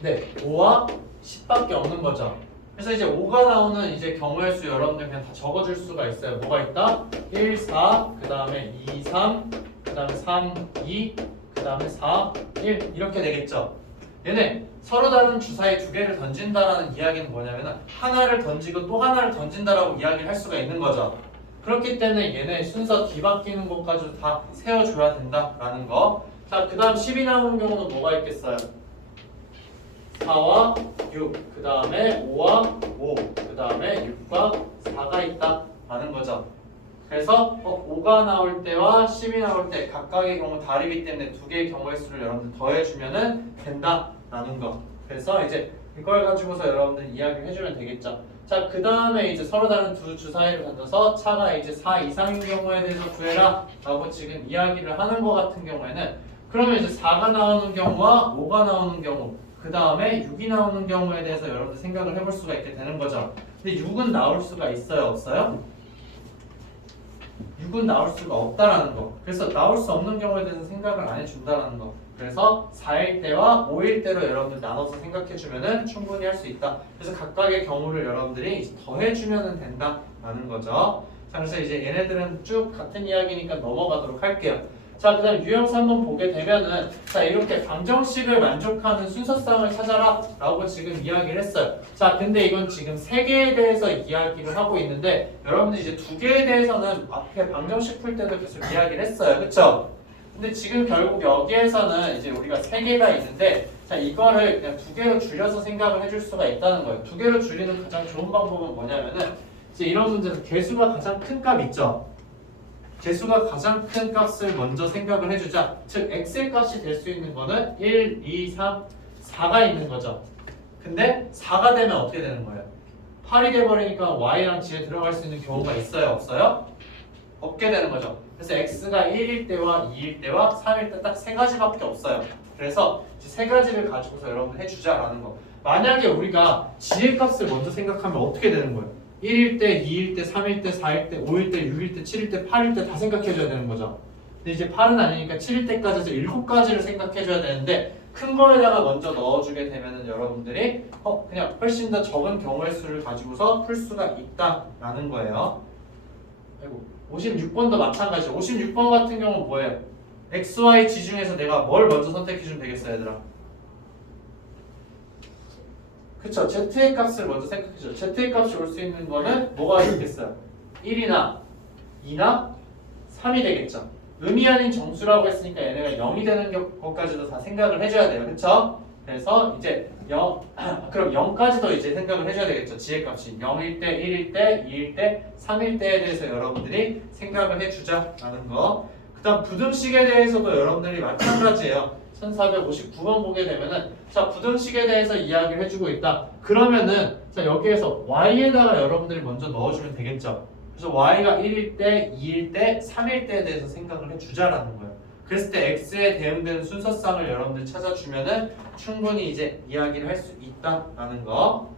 네, 5와 10밖에 없는 거죠. 그래서 이제 5가 나오는 이제 경우의 수 여러분들 그냥 다 적어줄 수가 있어요. 뭐가 있다? 1, 4, 그 다음에 2, 3, 그 다음에 3, 2, 그 다음에 4, 1 이렇게 되겠죠. 얘네 서로 다른 주사위 2개를 던진다라는 이야기는 뭐냐면 하나를 던지고 또 하나를 던진다라고 이야기를 할 수가 있는 거죠. 그렇기 때문에 얘네 순서 뒤바뀌는 것까지도 다 세워줘야 된다라는 거. 자, 그 다음 10이 나오는 경우는 뭐가 있겠어요? 4와 6, 그 다음에 5와 5, 그 다음에 6과 4가 있다 라는 거죠. 그래서 5가 나올 때와 10이 나올 때 각각의 경우 다르기 때문에 2개의 경우의 수를 여러분들 더해주면 된다 라는 거. 그래서 이제 이걸 가지고서 여러분들 이야기를 해주면 되겠죠. 자, 그 다음에 이제 서로 다른 두 주사위를 던져서 차가 이제 4 이상인 경우에 대해서 구해라 라고 지금 이야기를 하는 것 같은 경우에는 그러면 이제 4가 나오는 경우와 5가 나오는 경우 그 다음에 6이 나오는 경우에 대해서 여러분들 생각을 해볼 수가 있게 되는 거죠. 근데 6은 나올 수가 있어요? 없어요? 6은 나올 수가 없다라는 거. 그래서 나올 수 없는 경우에 대해서 생각을 안 해준다라는 거. 그래서 4일 때와 5일 때로 여러분들 나눠서 생각해주면 충분히 할 수 있다. 그래서 각각의 경우를 여러분들이 이제 더해주면 된다라는 거죠. 자, 그래서 이제 얘네들은 쭉 같은 이야기니까 넘어가도록 할게요. 자, 그 다음 유형 3번 보게 되면은 자, 이렇게 방정식을 만족하는 순서쌍을 찾아라 라고 지금 이야기를 했어요. 자, 근데 이건 지금 3개에 대해서 이야기를 하고 있는데 여러분들 이제 2개에 대해서는 앞에 방정식 풀 때도 계속 이야기를 했어요. 그쵸? 근데 지금 결국 여기에서는 이제 우리가 3개가 있는데 자, 이거를 그냥 2개로 줄여서 생각을 해줄 수가 있다는 거예요. 2개로 줄이는 가장 좋은 방법은 뭐냐면은 이제 이런 문제에서 개수가 가장 큰 값 있죠? 개수가 가장 큰 값을 먼저 생각을 해주자. 즉 x의 값이 될 수 있는 거는 1, 2, 3, 4가 있는 거죠. 근데 4가 되면 어떻게 되는 거예요? 8이 돼버리니까 y랑 g에 들어갈 수 있는 경우가 있어요? 없어요? 없게 되는 거죠. 그래서 x가 1일 때와 2일 때와 3일 때 딱 3가지밖에 없어요. 그래서 이 3가지를 가지고서 여러분들 해주자라는 거. 만약에 우리가 g의 값을 먼저 생각하면 어떻게 되는 거예요? 1일 때, 2일 때, 3일 때, 4일 때, 5일 때, 6일 때, 7일 때, 8일 때 다 생각해줘야 되는 거죠. 근데 이제 8은 아니니까 7일 때까지 해서 7가지를 생각해줘야 되는데 큰 거에다가 먼저 넣어주게 되면은 여러분들이 그냥 훨씬 더 적은 경우의 수를 가지고서 풀 수가 있다라는 거예요. 아이고, 56번도 마찬가지죠. 56번 같은 경우는 뭐예요? x, y, g 중에서 내가 뭘 먼저 선택해주면 되겠어요, 얘들아? 그쵸? z의 값을 먼저 생각해줘. z의 값이 올 수 있는 거는 뭐가 있겠어요? 1이나 2나 3이 되겠죠. 의미 아닌 정수라고 했으니까 얘네가 0이 되는 것까지도 다 생각을 해줘야 돼요. 그쵸? 그래서 이제 0, 그럼 0까지도 이제 생각을 해줘야 되겠죠. 지의 값이 0일 때, 1일 때, 2일 때, 3일 때에 대해서 여러분들이 생각을 해주자라는 거. 그 다음 부등식에 대해서도 여러분들이 마찬가지예요. 1459번 보게 되면은 자 부등식에 대해서 이야기를 해주고 있다. 그러면은 자 여기에서 y에다가 여러분들이 먼저 넣어주면 되겠죠. 그래서 y가 1일 때, 2일 때, 3일 때에 대해서 생각을 해주자라는 거예요. 그랬을 때 x에 대응되는 순서쌍을 여러분들 찾아주면은 충분히 이제 이야기를 할 수 있다라는 거.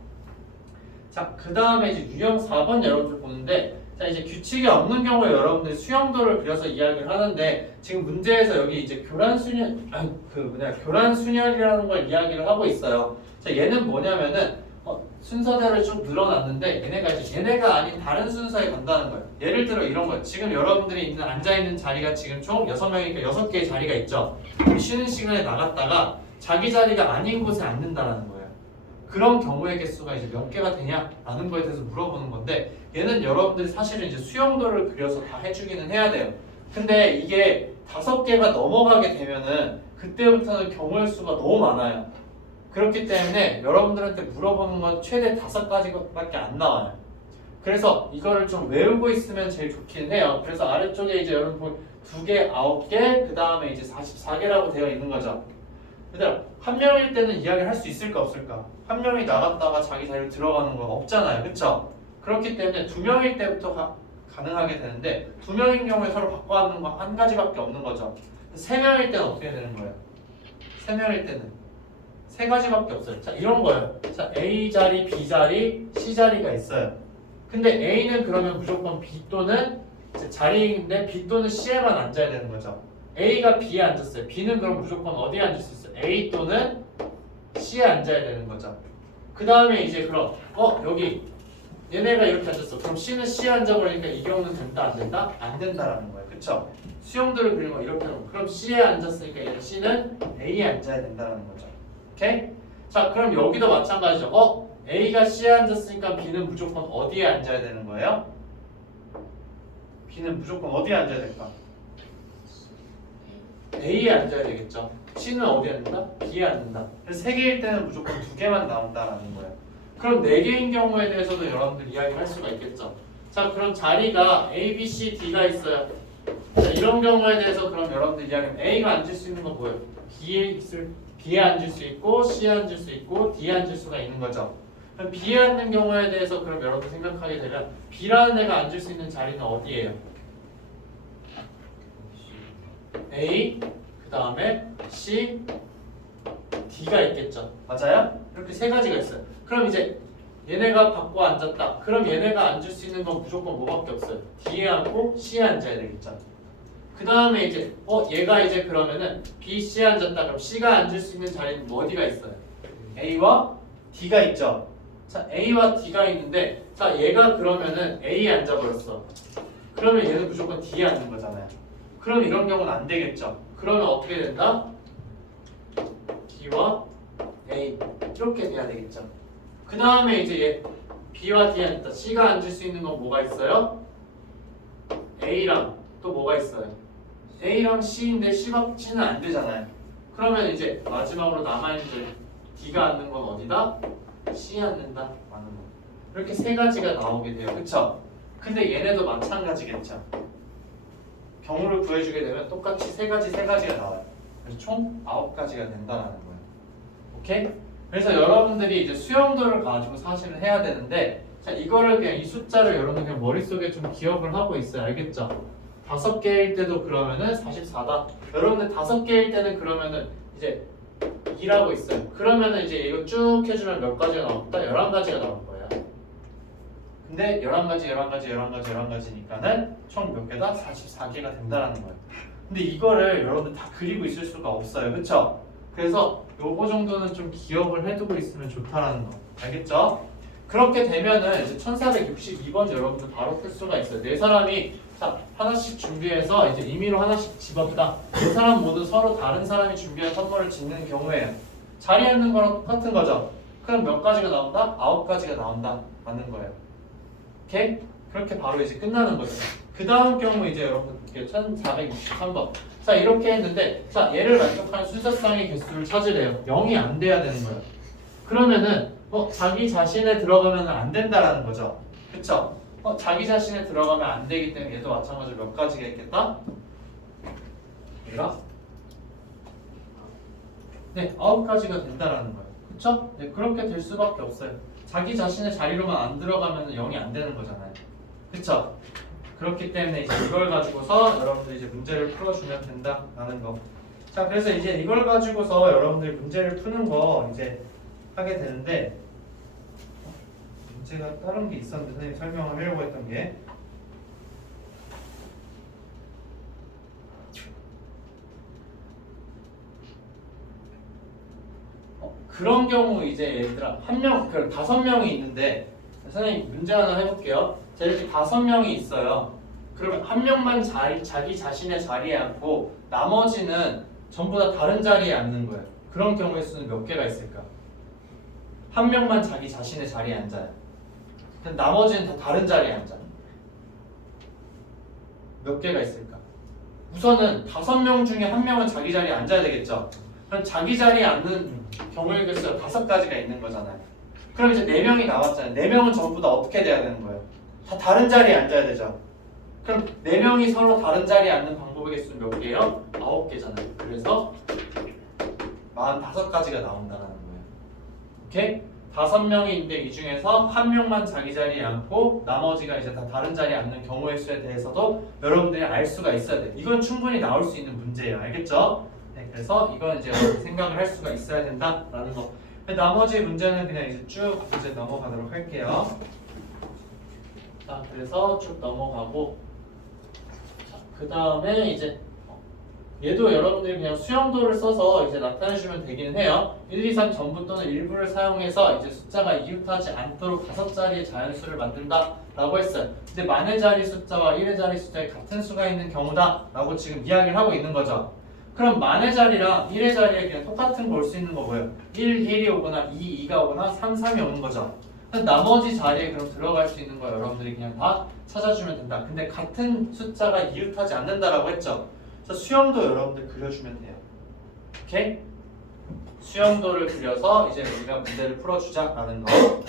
자, 그 다음에 이제 유형 4번 여러분들 보는데 자 이제 규칙이 없는 경우에 여러분들이 수형도를 그려서 이야기를 하는데 지금 문제에서 여기 이제 교란 순열이라는 걸 이야기를 하고 있어요. 자 얘는 뭐냐면은 순서대로 쭉 늘어났는데 얘네가 아닌 다른 순서에 간다는 거예요. 예를 들어 이런 거예요. 지금 여러분들이 앉아있는 자리가 지금 총 6명이니까 6개의 자리가 있죠. 쉬는 시간에 나갔다가 자기 자리가 아닌 곳에 앉는다는 거예요. 그런 경우의 개수가 이제 몇 개가 되냐라는 거에 대해서 물어보는 건데 얘는 여러분들이 사실은 이제 수형도를 그려서 다 해주기는 해야 돼요. 근데 이게 5개가 넘어가게 되면은 그때부터는 경우의 수가 너무 많아요. 그렇기 때문에 여러분들한테 물어보는 건 최대 5가지밖에 안 나와요. 그래서 이거를 좀 외우고 있으면 제일 좋긴 해요. 그래서 아래쪽에 이제 여러분 2개, 9개, 그 다음에 이제 44개라고 되어 있는 거죠. 얘들아, 한 명일 때는 이야기를 할 수 있을까 없을까? 한 명이 나갔다가 자기 자리로 들어가는 건 없잖아요. 그쵸? 그렇기 때문에 2명일 때부터 가능하게 되는데 2명인 경우에 서로 바꿔하는 거 한 가지밖에 없는 거죠. 3명일 때는 어떻게 되는 거예요? 3명일 때는 3가지밖에 없어요. 자 이런 거예요. 자 A 자리, B 자리, C 자리가 있어요. 근데 A는 그러면 무조건 B 또는 자리인데 B 또는 C에만 앉아야 되는 거죠. A가 B에 앉았어요. B는 그럼 무조건 어디에 앉을 수 있어요? A 또는 C에 앉아야 되는 거죠. 그 다음에 이제 그럼 여기 얘네가 이렇게 앉았어. 그럼 C는 C에 앉아버리니까 이 경우는 된다 안 된다? 안 된다라는 거예요. 그쵸? 수형들을 그리는 거 이렇게 하면 그럼 C에 앉았으니까 얘는 C는 A에 앉아야 된다는 거죠. 오케이? 자 그럼 여기도 마찬가지죠. A가 C에 앉았으니까 B는 무조건 어디에 앉아야 되는 거예요? B는 무조건 어디에 앉아야 될까? A에 앉아야 되겠죠. C는 어디에 앉는다? B에 앉는다. 그래서 3개일 때는 무조건 2개만 나온다라는 거예요. 그럼 4개인 경우에 대해서도 여러분들 이야기할 수가 있겠죠. 자 그럼 자리가 A, B, C, D가 있어요. 자, 이런 경우에 대해서 그럼 여러분들 이야기하면 A가 앉을 수 있는 건 뭐예요? B에 앉을 수 있고 C에 앉을 수 있고 D에 앉을 수가 있는 거죠. 그럼 B에 앉는 경우에 대해서 그럼 여러분 생각하게 되면 B라는 애가 앉을 수 있는 자리는 어디예요? A, 그 다음에 C, D가 있겠죠. 맞아요? 이렇게 3가지가 있어요. 그럼 이제 얘네가 바꿔 앉았다. 그럼 얘네가 앉을 수 있는 건 무조건 뭐밖에 없어요. D에 앉고 C에 앉아야 되겠죠. 그 다음에 이제 얘가 이제 그러면은 B, C에 앉았다. 그럼 C가 앉을 수 있는 자리는 뭐 어디가 있어요? A와 D가 있죠. 자 A와 D가 있는데 자 얘가 그러면은 A에 앉아버렸어. 그러면 얘는 무조건 D에 앉는 거잖아요. 그럼 이런 경우는 안 되겠죠. 그러면 어떻게 된다? D와 A 이렇게 돼야 되겠죠. 그 다음에 이제 얘 B와 D에 앉았다. C가 앉을 수 있는 건 뭐가 있어요? A랑 또 뭐가 있어요? A랑 C인데 C는 안 되잖아요. 그러면 이제 마지막으로 남아있는 D가 앉는 건 어디다? C에 앉는다 라는 거. 이렇게 3가지가 나오게 돼요. 그쵸? 근데 얘네도 마찬가지겠죠. 경우를 구해주게 되면 똑같이 3가지가 나와요. 그래서 총 9가지가 된다는 거예요. 오케이? 그래서 여러분들이 이제 수형도를 가지고 사실은 해야 되는데 자 이거를 그냥 이 숫자를 여러분들 그냥 머릿속에 좀 기억을 하고 있어요. 알겠죠? 5개일 때도 그러면은 44다. 여러분들 5개일 때는 그러면은 이제 2라고 있어요. 그러면은 이제 이거 쭉 해주면 몇 가지가 나왔다? 11가지가 나올 거예요. 근데 11가지니까는 총 몇 개다? 44개가 된다는 거예요. 근데 이거를 여러분들 다 그리고 있을 수가 없어요. 그쵸? 그래서 요거 정도는 좀 기억을 해두고 있으면 좋다라는 거. 알겠죠? 그렇게 되면은 이제 1462번 여러분들 바로 풀 수가 있어요. 4사람이 자 하나씩 준비해서 이제 임의로 하나씩 집었다. 4사람 모두 서로 다른 사람이 준비한 선물을 짓는 경우에요. 자리에 있는 거랑 똑같은 거죠. 그럼 몇 가지가 나온다? 9가지가 나온다 라는 거예요. 오케이? 그렇게 바로 이제 끝나는 거죠. 그 다음 경우 이제 여러분 1463번. 자 이렇게 했는데 자 얘를 만족하는 순서쌍의 개수를 찾으래요. 0이 안 돼야 되는 거예요. 그러면은 자기 자신에 들어가면 안 된다라는 거죠. 그쵸? 자기 자신에 들어가면 안 되기 때문에 얘도 마찬가지로 몇 가지가 있겠다? 얘가? 네, 9가지가 된다라는 거예요. 그쵸? 네, 그렇게 될 수밖에 없어요. 자기 자신의 자리로만 안 들어가면 0이 안 되는 거잖아요. 그쵸? 그렇기 때문에 이제 이걸 가지고서 여러분들 이제 문제를 풀어주면 된다라는 거. 자, 그래서 이제 이걸 가지고서 여러분들 문제를 푸는 거 이제 하게 되는데 문제가 다른 게 있었는데 선생님 설명을 하려고 했던 게 그런 경우 이제 얘들아 한 명, 그 5명이 있는데 선생님 문제 하나 해볼게요. 자 이렇게 5명이 있어요. 그러면 한 명만 자기 자신의 자리에 앉고 나머지는 전부 다 다른 자리에 앉는 거예요. 그런 경우의 수는 몇 개가 있을까? 한 명만 자기 자신의 자리에 앉아요. 그럼 나머지는 다 다른 자리에 앉아. 몇 개가 있을까? 우선은 5명 중에 1명은 자기 자리에 앉아야 되겠죠. 그럼 자기 자리에 앉는 경우의 개수가 5가지가 있는 거잖아요. 그럼 이제 4명이 나왔잖아요. 4명은 전부 다 어떻게 돼야 되는 거예요? 다 다른 자리에 앉아야 되죠. 그럼 4명이 서로 다른 자리에 앉는 방법의 개수는 몇 개예요? 9개잖아요. 그래서 45가지가 나온다는 거예요. 오케이? 5명이 있는데 이 중에서 1명만 자기 자리에 앉고 나머지가 이제 다 다른 자리에 앉는 경우의 수에 대해서도 여러분들이 알 수가 있어야 돼요. 이건 충분히 나올 수 있는 문제예요. 알겠죠? 네, 그래서 이건 이제 생각을 할 수가 있어야 된다라는 거. 나머지 문제는 그냥 이제 쭉 이제 넘어가도록 할게요. 자, 그래서 쭉 넘어가고 그 다음에 이제 얘도 여러분들이 그냥 수영도를 써서 이제 나타내주면 되긴 해요. 1, 2, 3 전부 또는 일부를 사용해서 이제 숫자가 이웃하지 않도록 5자리의 자연수를 만든다 라고 했어요. 근데 만의 자리 숫자와 1의 자리 숫자에 같은 수가 있는 경우다 라고 지금 이야기를 하고 있는 거죠. 그럼 만의 자리랑 1의 자리에 그냥 똑같은 거 올 수 있는 거 뭐예요? 1, 1이 오거나 2, 2가 오거나 3, 3이 오는 거죠. 나머지 자리에 그럼 들어갈 수 있는 거 여러분들이 그냥 다 찾아주면 된다. 근데 같은 숫자가 이웃하지 않는다라고 했죠. 그래서 수영도 여러분들 그려주면 돼요. 오케이? 수영도를 그려서 이제 우리가 문제를 풀어주자라는 거.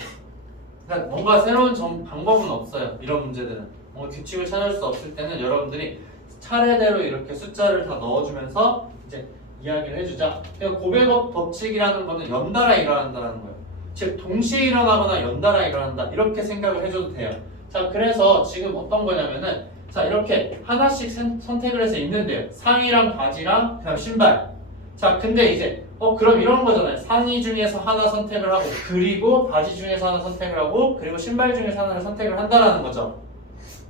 그러니까 뭔가 새로운 방법은 없어요. 이런 문제들은 뭔가 규칙을 찾을 수 없을 때는 여러분들이 차례대로 이렇게 숫자를 다 넣어주면서 이제 이야기를 해주자. 그러니까 고백업 법칙이라는 거는 연달아 일어난다는 거예요. 즉 동시에 일어나거나 연달아 일어난다 이렇게 생각을 해줘도 돼요. 자 그래서 지금 어떤 거냐면은 자 이렇게 하나씩 선택을 해서 입는데요. 상의랑 바지랑 그다음 신발. 자 근데 이제 그럼 이런 거잖아요. 상의 중에서 하나 선택을 하고 그리고 바지 중에서 하나 선택을 하고 그리고 신발 중에서 하나를 선택을 한다라는 거죠.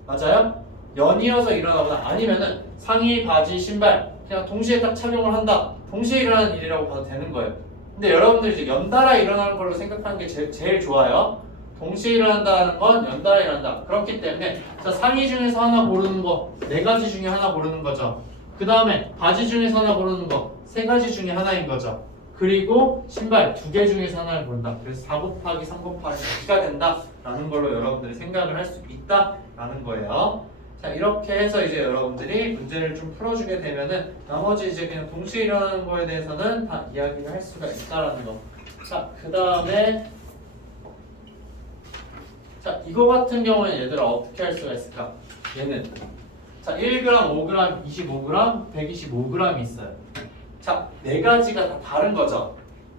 맞아요? 연이어서 일어나거나 아니면은 상의, 바지, 신발 그냥 동시에 딱 착용을 한다. 동시에 일어나는 일이라고 봐도 되는 거예요. 근데 여러분들 이제 연달아 일어나는 걸로 생각하는 게 제일 좋아요. 동시에 일어난다는 건 연달아 일어난다. 그렇기 때문에 자 상의 중에서 하나 고르는 거 4가지 중에 하나 고르는 거죠. 그 다음에 바지 중에서 하나 고르는 거 3가지 중에 하나인 거죠. 그리고 신발 2개 중에서 하나를 고른다. 그래서 4 곱하기 3 곱하기 2가 된다라는 걸로 여러분들이 생각을 할 수 있다라는 거예요. 자 이렇게 해서 이제 여러분들이 문제를 좀 풀어주게 되면은 나머지 이제 그냥 동시에 일어나는 거에 대해서는 다 이야기를 할 수가 있다라는 거. 자 그 다음에 자 이거 같은 경우는 얘들아 어떻게 할 수가 있을까? 얘는 자 1g, 5g, 25g, 125g이 있어요. 자 4가지가 다 다른 거죠.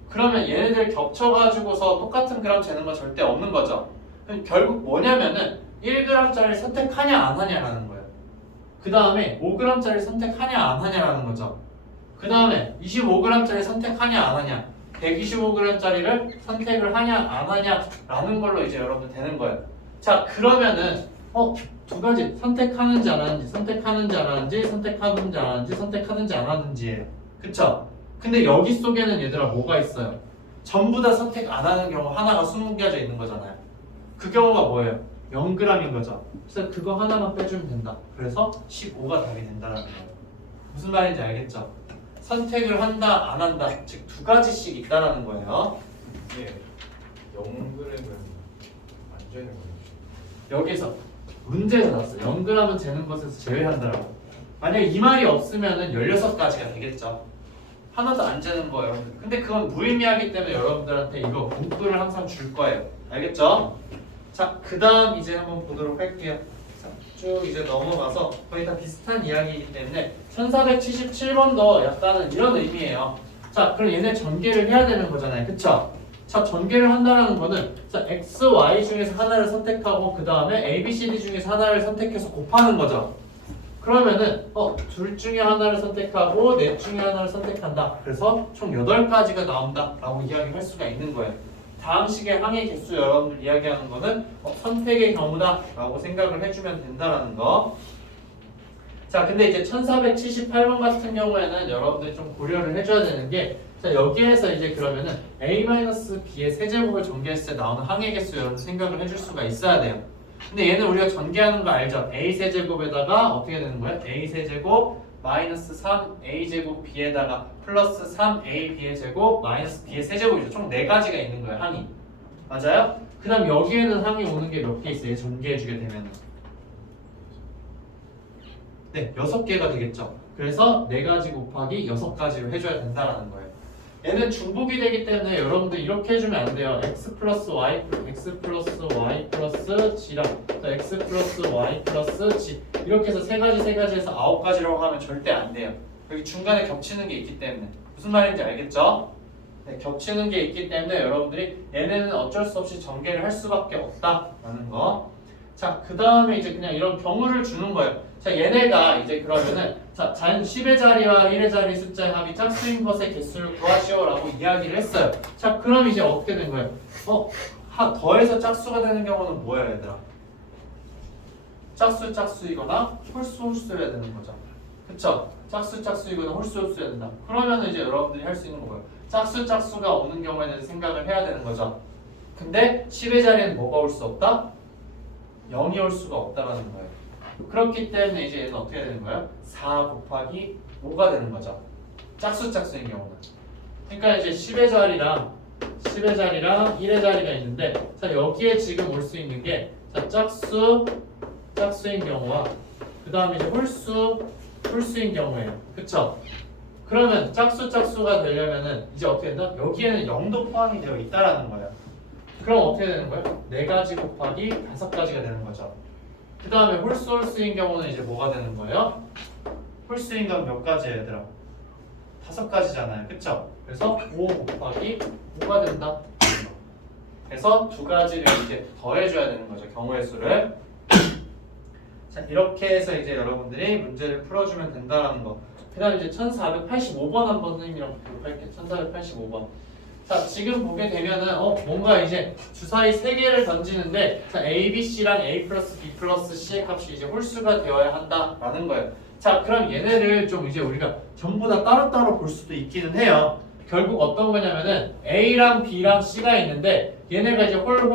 그러면 얘네들 겹쳐가지고서 똑같은 그램 재는 건 절대 없는 거죠. 그럼 결국 뭐냐면은 1g짜리 선택하냐 안 하냐라는 거예요. 그 다음에 5g짜리 선택하냐 안 하냐라는 거죠. 그 다음에 25g짜리 선택하냐 안 하냐 125g짜리를 선택을 하냐 안 하냐라는 걸로 이제 여러분들 되는 거예요. 자 그러면은 2가지 선택하는지 안 하는지 선택하는지 안 하는지 선택하는지 안 하는지 선택하는지 안 하는지예요. 그쵸? 근데 여기 속에는 얘들아 뭐가 있어요? 전부 다 선택 안 하는 경우 하나가 숨겨져 있는 거잖아요. 그 경우가 뭐예요? 0g인 거죠. 그래서 그거 하나만 빼주면 된다. 그래서 15가 답이 된다는 거예요. 무슨 말인지 알겠죠? 선택을 한다 안 한다 즉 2가지씩 있다라는 거예요. 예. 0g은 안 되는 거예요. 여기서 문제에서 나왔어. 0g은 재는 것에서 제외한다라고. 만약에 이 말이 없으면은 16가지가 되겠죠. 하나도 안 재는 거예요. 근데 그건 무의미하기 때문에 여러분들한테 이거 문구를 항상 줄 거예요. 알겠죠? 자, 그 다음 이제 한번 보도록 할게요. 자, 쭉 이제 넘어가서 거의 다 비슷한 이야기이기 때문에 1477번도 약간은 이런 의미예요. 자, 그럼 얘네 전개를 해야 되는 거잖아요. 그쵸? 자, 전개를 한다는 거는 자, x, y 중에서 하나를 선택하고 그 다음에 a, b, c, d 중에서 하나를 선택해서 곱하는 거죠. 그러면은 둘 중에 하나를 선택하고 넷 중에 하나를 선택한다. 그래서 총 8가지가 나온다 라고 이야기할 수가 있는 거예요. 다음 식의 항의 개수 여러분들 이야기하는 거는 선택의 경우다 라고 생각을 해주면 된다라는 거. 자, 근데 이제 1478번 같은 경우에는 여러분들이 좀 고려를 해줘야 되는 게 자, 여기에서 이제 그러면은 a-b의 세제곱을 전개했을 때 나오는 항의 개수 여러분 생각을 해줄 수가 있어야 돼요. 근데 얘는 우리가 전개하는 거 알죠? a 세제곱에다가 어떻게 되는 거예요? a 세제곱 마이너스 3a 제곱 b에다가 플러스 3a b의 제곱 마이너스 b의 세제곱이죠. 총 4가지가 있는 거예요. 항이. 맞아요? 그 다음 여기에는 항이 오는 게 몇 개 있어요? 전개해주게 되면은. 네, 6개가 되겠죠. 그래서 4가지 곱하기 6가지로 해줘야 된다라는 거예요. 얘는 중복이 되기 때문에 여러분들 이렇게 해주면 안 돼요. x 플러스 y 플러스 g랑 x 플러스 y 플러스 g 이렇게 해서 3가지에서 9가지라고 하면 절대 안 돼요. 여기 중간에 겹치는 게 있기 때문에. 무슨 말인지 알겠죠? 네, 겹치는 게 있기 때문에 여러분들이 얘네는 어쩔 수 없이 전개를 할 수밖에 없다라는 거. 자, 그 다음에 이제 그냥 이런 경우를 주는 거예요. 자, 얘네가 이제 그러면은 자, 10의 자리와 1의 자리 숫자의 합이 짝수인 것의 개수를 구하시오라고 이야기를 했어요. 자, 그럼 이제 어떻게 된 거예요? 더해서 짝수가 되는 경우는 뭐예요, 얘들아? 짝수이거나 홀수여야 되는 거죠. 그쵸? 짝수이거나 홀수여야 된다. 그러면 이제 여러분들이 할 수 있는 거예요. 짝수가 오는 경우에는 생각을 해야 되는 거죠. 근데 10의 자리에는 뭐가 올 수 없다? 0이 올 수가 없다라는 거예요. 그렇기 때문에 이제 얘는 어떻게 되는 거예요? 4 곱하기 5가 되는 거죠. 짝수인 경우는. 그러니까 이제 10의 자리랑 1의 자리가 있는데 자, 여기에 지금 올 수 있는 게 자, 짝수인 경우와 그 다음에 이제 홀수인 경우예요. 그쵸? 그러면 짝수가 되려면은 이제 어떻게 된다? 여기에는 0도 포함이 되어 있다라는 거예요. 그럼 어떻게 되는 거예요? 4가지 곱하기 5가지가 되는 거죠. 그 다음에 홀수인 경우는 이제 뭐가 되는 거예요? 홀수인 경우 몇 가지예요, 얘들아? 5가지잖아요. 그쵸? 그래서 5 곱하기 5가 된다. 그래서 2가지를 이제 더해줘야 되는 거죠. 경우의 수를. 자, 이렇게 해서 이제 여러분들이 문제를 풀어주면 된다는 거. 그 다음에 이제 1485번 한번 선생님이랑 보도록 할게요. 1485번. 자, 지금 보게 되면은 뭔가 이제 주사위 3개를 던지는데 자, a, b, c랑 a 플러스 b 플러스 c의 값이 이제 홀수가 되어야 한다라는 거예요. 자, 그럼 얘네를 좀 이제 우리가 전부 다 따로따로 볼 수도 있기는 해요. 결국 어떤 거냐면은 a랑 b랑 c가 있는데 얘네가 이제 홀짝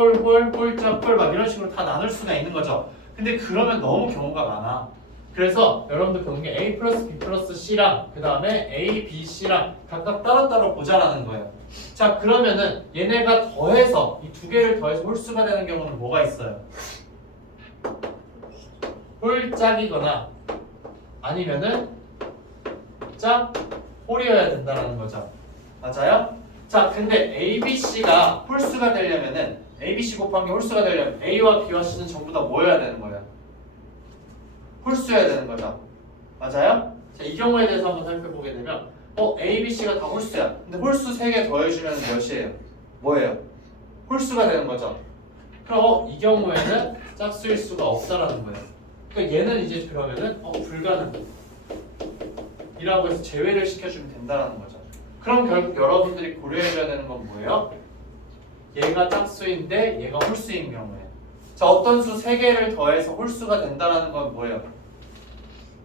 홀 막 이런 식으로 다 나눌 수가 있는 거죠. 근데 그러면 너무 경우가 많아. 그래서 여러분들 보는 게 a 플러스 b 플러스 c랑 그 다음에 a, b, c랑 각각 따로따로 보자라는 거예요. 자, 그러면은 얘네가 더해서 이 2개를 더해서 홀수가 되는 경우는 뭐가 있어요? 홀짝이거나 아니면은 홀이어야 된다는 거죠. 맞아요? 자, 근데 a, b, c가 홀수가 되려면은 a, b, c 곱한 게 홀수가 되려면 a와 b와 c는 전부 다 뭐여야 되는 거예요? 홀수여야 되는 거죠. 맞아요? 자, 이 경우에 대해서 한번 살펴보게 되면 A, B, C가 다 홀수야. 근데 홀수 3개 더해주면 몇이에요? 뭐예요? 홀수가 되는 거죠. 그럼 이 경우에는 짝수일 수가 없다라는 거예요. 그러니까 얘는 이제 그러면은 불가능 이라고 해서 제외를 시켜주면 된다라는 거죠. 그럼 결국 여러분들이 고려해줘야 되는 건 뭐예요? 얘가 짝수인데 얘가 홀수인 경우에 자, 어떤 수 3개를 더해서 홀수가 된다라는 건 뭐예요?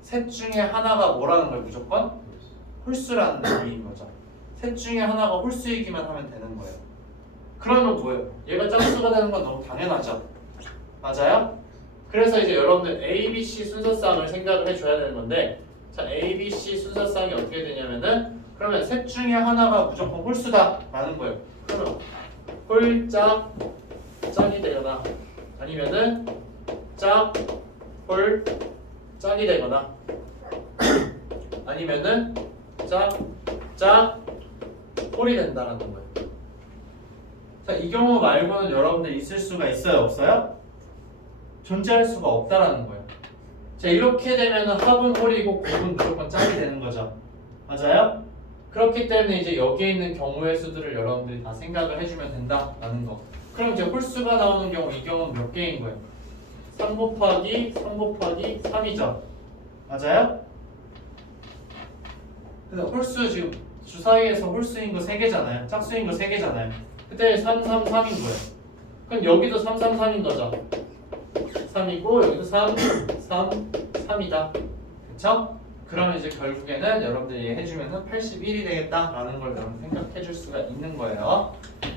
셋 중에 하나가 뭐라는 걸 무조건? 홀수라는 의미인 거죠. 셋 중에 하나가 홀수이기만 하면 되는 거예요. 그러면 뭐예요? 얘가 짝수가 되는 건 너무 당연하죠. 맞아요? 그래서 이제 여러분들 A, B, C 순서쌍을 생각을 해줘야 되는 건데 자, A, B, C 순서쌍이 어떻게 되냐면은 그러면 셋 중에 하나가 무조건 홀수다 라는 거예요. 그러면 홀짝 짝이 되거나 아니면은 짝 홀 짝이 되거나 아니면은 짝 홀이 된다라는 거예요. 자, 이 경우 말고는 여러분들 있을 수가 있어요, 없어요? 존재할 수가 없다라는 거예요. 자, 이렇게 되면은 합은 홀이고 곱은 무조건 짝이 되는 거죠. 맞아요? 그렇기 때문에 이제 여기에 있는 경우의 수들을 여러분들이 다 생각을 해주면 된다라는 거. 그럼 이제 홀수가 나오는 경우 이 경우는 몇 개인 거예요? 3 곱하기 3이죠. 맞아요? 근데 홀수 지금 주사위에서 홀수인 거 3개잖아요. 짝수인 거 3개잖아요. 그때 3, 3, 3인 거예요. 그럼 여기도 3, 3, 3인 거죠. 3이고 여기도 3, 3, 3이다. 그쵸? 그러면 이제 결국에는 여러분들이 해주면은 81이 되겠다라는 걸 여러분 생각해 줄 수가 있는 거예요.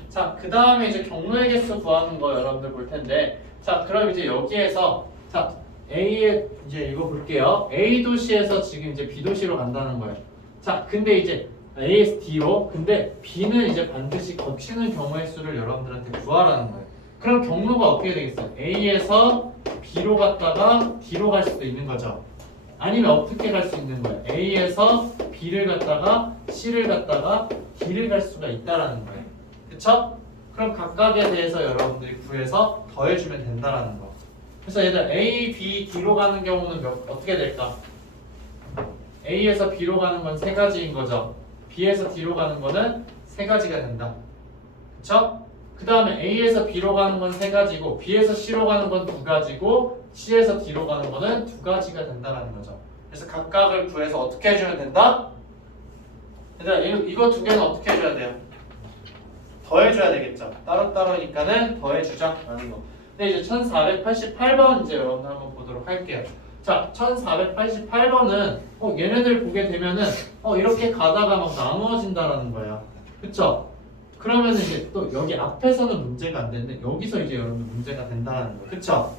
자, 그 다음에 이제 경로의 개수 구하는 거 여러분들 볼 텐데, 자, 그럼 이제 여기에서 자 A에 이제 이거 볼게요. A 도시에서 지금 이제 B 도시로 간다는 거예요. 자, 근데 이제 A에서 D로, 근데 B는 이제 반드시 거치는 경우의 수를 여러분들한테 구하라는 거예요. 그럼 경로가 어떻게 되겠어요? A에서 B로 갔다가 D로 갈 수도 있는 거죠. 아니면 어떻게 갈 수 있는 거예요? A에서 B를 갔다가 C를 갔다가 D를 갈 수가 있다라는 거예요. 그쵸? 그럼 각각에 대해서 여러분들이 구해서 더해주면 된다라는 거. 그래서 얘들 A, B, D로 가는 경우는 어떻게 될까? A에서 B로 가는 건 3가지인 거죠. B에서 D로 가는 거는 3가지가 된다. 그쵸? 그 다음에 A에서 B로 가는 건 3가지고 B에서 C로 가는 건 2가지고 C에서 D로 가는 거는 2가지가 된다는 거죠. 그래서 각각을 구해서 어떻게 해주면 된다? 얘들아 이거 2개는 어떻게 해줘야 돼요? 더해줘야 되겠죠. 따로따로니까는 더해주자라는 거. 근데 이제 1488번 이제 여러분들 한번 보도록 할게요. 자, 1488번은 얘네들 보게 되면은 이렇게 가다가 막 나누어진다라는 거예요. 그쵸? 그러면 이제 또 여기 앞에서는 문제가 안 되는데 여기서 이제 여러분들 문제가 된다는 거예요. 그쵸?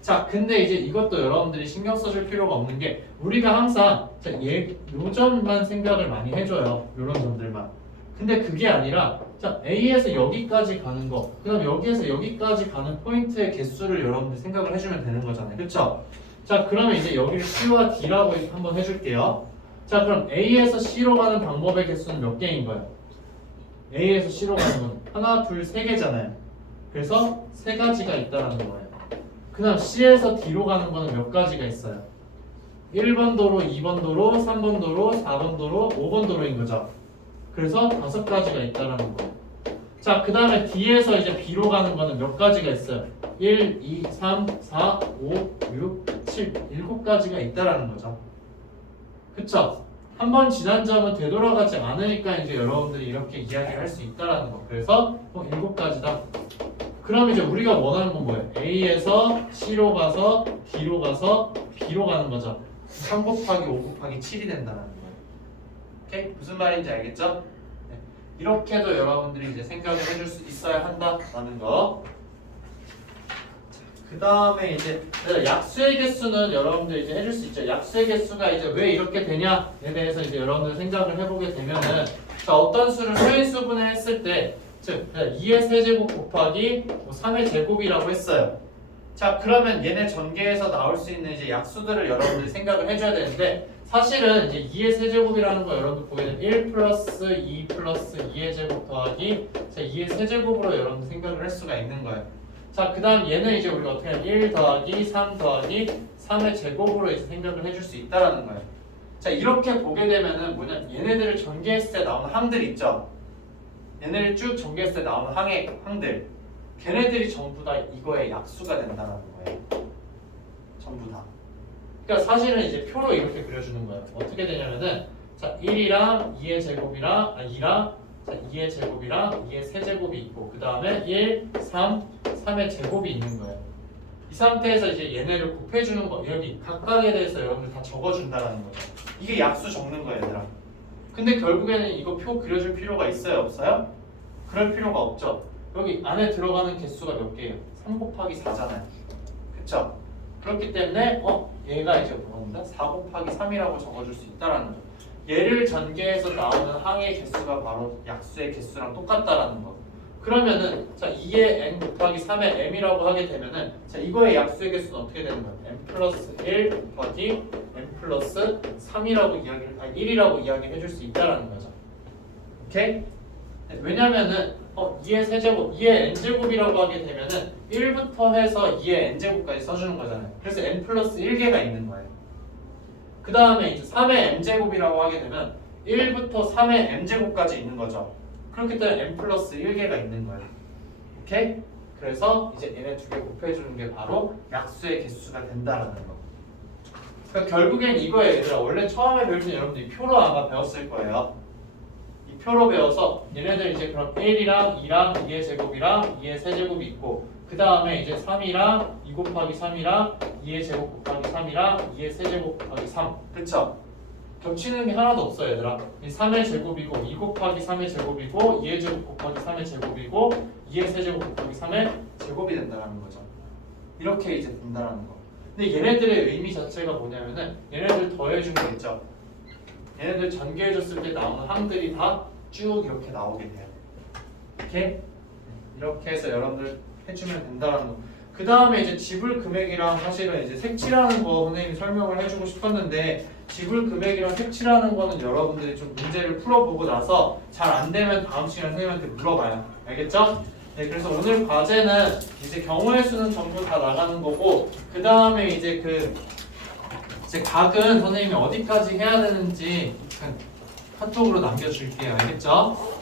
자, 근데 이제 이것도 여러분들이 신경 써줄 필요가 없는 게 우리가 항상 요 점만 생각을 많이 해줘요. 요런 점들만. 근데 그게 아니라 자, A에서 여기까지 가는 거, 그 다음 여기에서 여기까지 가는 포인트의 개수를 여러분들 생각을 해주면 되는 거잖아요. 그쵸? 자, 그러면 이제 여기를 C와 D라고 한번 해줄게요. 자, 그럼 A에서 C로 가는 방법의 개수는 몇 개인 거예요? A에서 C로 가는 건 하나, 둘, 3개잖아요. 그래서 3가지가 있다는 거예요. 그 다음 C에서 D로 가는 거는 몇 가지가 있어요? 1번 도로, 2번 도로, 3번 도로, 4번 도로, 5번 도로인 거죠. 그래서 5가지가 있다는 거예요. 자, 그 다음에 D에서 이제 B로 가는 거는 몇 가지가 있어요? 1, 2, 3, 4, 5, 6, 7, 7가지가 있다라는 거죠. 그쵸? 한번 지난 점은 되돌아가지 않으니까 이제 여러분들이 이렇게 이야기를 할 수 있다라는 거. 그래서 7가지다. 그럼 이제 우리가 원하는 건 뭐예요? A에서 C로 가서 D로 가서 B로 가는 거죠. 3 곱하기 5 곱하기 7이 된다는 거예요. 오케이? 무슨 말인지 알겠죠? 네. 이렇게도 여러분들이 이제 생각을 해줄 수 있어야 한다라는 거. 그 다음에 이제 약수의 개수는 여러분들 이제 해줄 수 있죠. 약수의 개수가 이제 왜 이렇게 되냐에 대해서 이제 여러분들 생각을 해보게 되면은 자, 어떤 수를 소인수분해 했을 때 즉 2의 세제곱 곱하기 3의 제곱이라고 했어요. 자, 그러면 얘네 전개에서 나올 수 있는 이제 약수들을 여러분들이 생각을 해줘야 되는데 사실은 이제 2의 세제곱이라는 거 여러분들 보게 되면 1 플러스 2 플러스 2의 제곱 더하기 자, 2의 세제곱으로 여러분들 생각을 할 수가 있는 거예요. 자, 그 다음 얘는 이제 우리가 어떻게 하면 1 더하기 3 더하기 3의 제곱으로 이제 생각을 해줄 수 있다라는 거예요. 자, 이렇게 보게 되면은 뭐냐, 얘네들을 전개했을 때 나오는 항들 있죠. 얘네를 쭉 전개했을 때 나오는 항들, 걔네들이 전부 다 이거의 약수가 된다는 거예요. 전부 다. 그러니까 사실은 이제 표로 이렇게 그려주는 거예요. 어떻게 되냐면은 자, 1이랑 2의 제곱이랑 2랑 자, 2의 제곱이랑 2의 세제곱이 있고 그 다음에 1, 3, 3의 제곱이 있는 거예요. 이 상태에서 이제 얘네를 곱해주는 거, 여기 각각에 대해서 여러분들 다 적어준다라는 거죠. 이게 약수 적는 거예요, 얘들아. 근데 결국에는 이거 표 그려줄 필요가 있어요, 없어요? 그럴 필요가 없죠. 여기 안에 들어가는 개수가 몇 개예요? 3 곱하기 4잖아요. 그쵸? 그렇기 때문에 얘가 이제 뭐한다? 4 곱하기 3이라고 적어줄 수 있다라는 거죠. 얘를 전개해서 나오는 항의 개수가 바로 약수의 개수랑 똑같다라는 거. 그러면은 자 2의 n 곱하기 3의 m이라고 하게 되면은 자 이거의 약수의 개수는 어떻게 되는 거야? m 플러스 1 곱하기 m 플러스 3이라고 이야기를 1이라고 이야기해 줄 수 있다라는 거죠. 오케이? 네, 왜냐면은 2의 세제곱, 2의 n제곱이라고 하게 되면은 1부터 해서 2의 n제곱까지 써주는 거잖아요. 그래서 n 플러스 1개가 있는 거예요. 그 다음에 이제 3의 m제곱이라고 하게 되면 1부터 3의 m제곱까지 있는 거죠. 그렇기 때문에 m 플러스 1개가 있는 거예요. 오케이? 그래서 이제 얘네 두 개 곱해주는 게 바로 약수의 개수가 된다라는 거. 그러니까 결국엔 이거예요, 얘들아. 원래 처음에 배울 때 여러분들이 표로 아마 배웠을 거예요. 이 표로 배워서 얘네들 이제 그럼 1이랑 2랑 2의 제곱이랑 2의 세제곱이 있고 그 다음에 이제 3이랑 2 곱하기 3이랑 2의 제곱 곱하기 3이랑 2의 세제곱 곱하기 3 그쵸? 겹치는 게 하나도 없어요, 얘들아. 이 3의 제곱이고 2 곱하기 3의 제곱이고 2의 제곱 곱하기 3의 제곱이고 2의 세제곱 곱하기 3의 제곱이 된다는 거죠. 이렇게 이제 된다는 거. 근데 얘네들의 의미 자체가 뭐냐면은 얘네들 더해준 게 있죠. 얘네들 전개해줬을 때 나오는 항들이 다 쭉 이렇게 나오게 돼요. 이렇게 이렇게 해서 여러분들 해주면 된다는 거. 그 다음에 이제 지불 금액이랑 사실은 이제 색칠하는 거 선생님이 설명을 해주고 싶었는데 지불 금액이랑 색칠하는 거는 여러분들이 좀 문제를 풀어보고 나서 잘 안 되면 다음 시간에 선생님한테 물어봐요. 알겠죠? 네, 그래서 오늘 과제는 이제 경우의 수는 전부 다 나가는 거고 그 다음에 이제 이제 각은 선생님이 어디까지 해야 되는지 카톡으로 남겨줄게요. 알겠죠?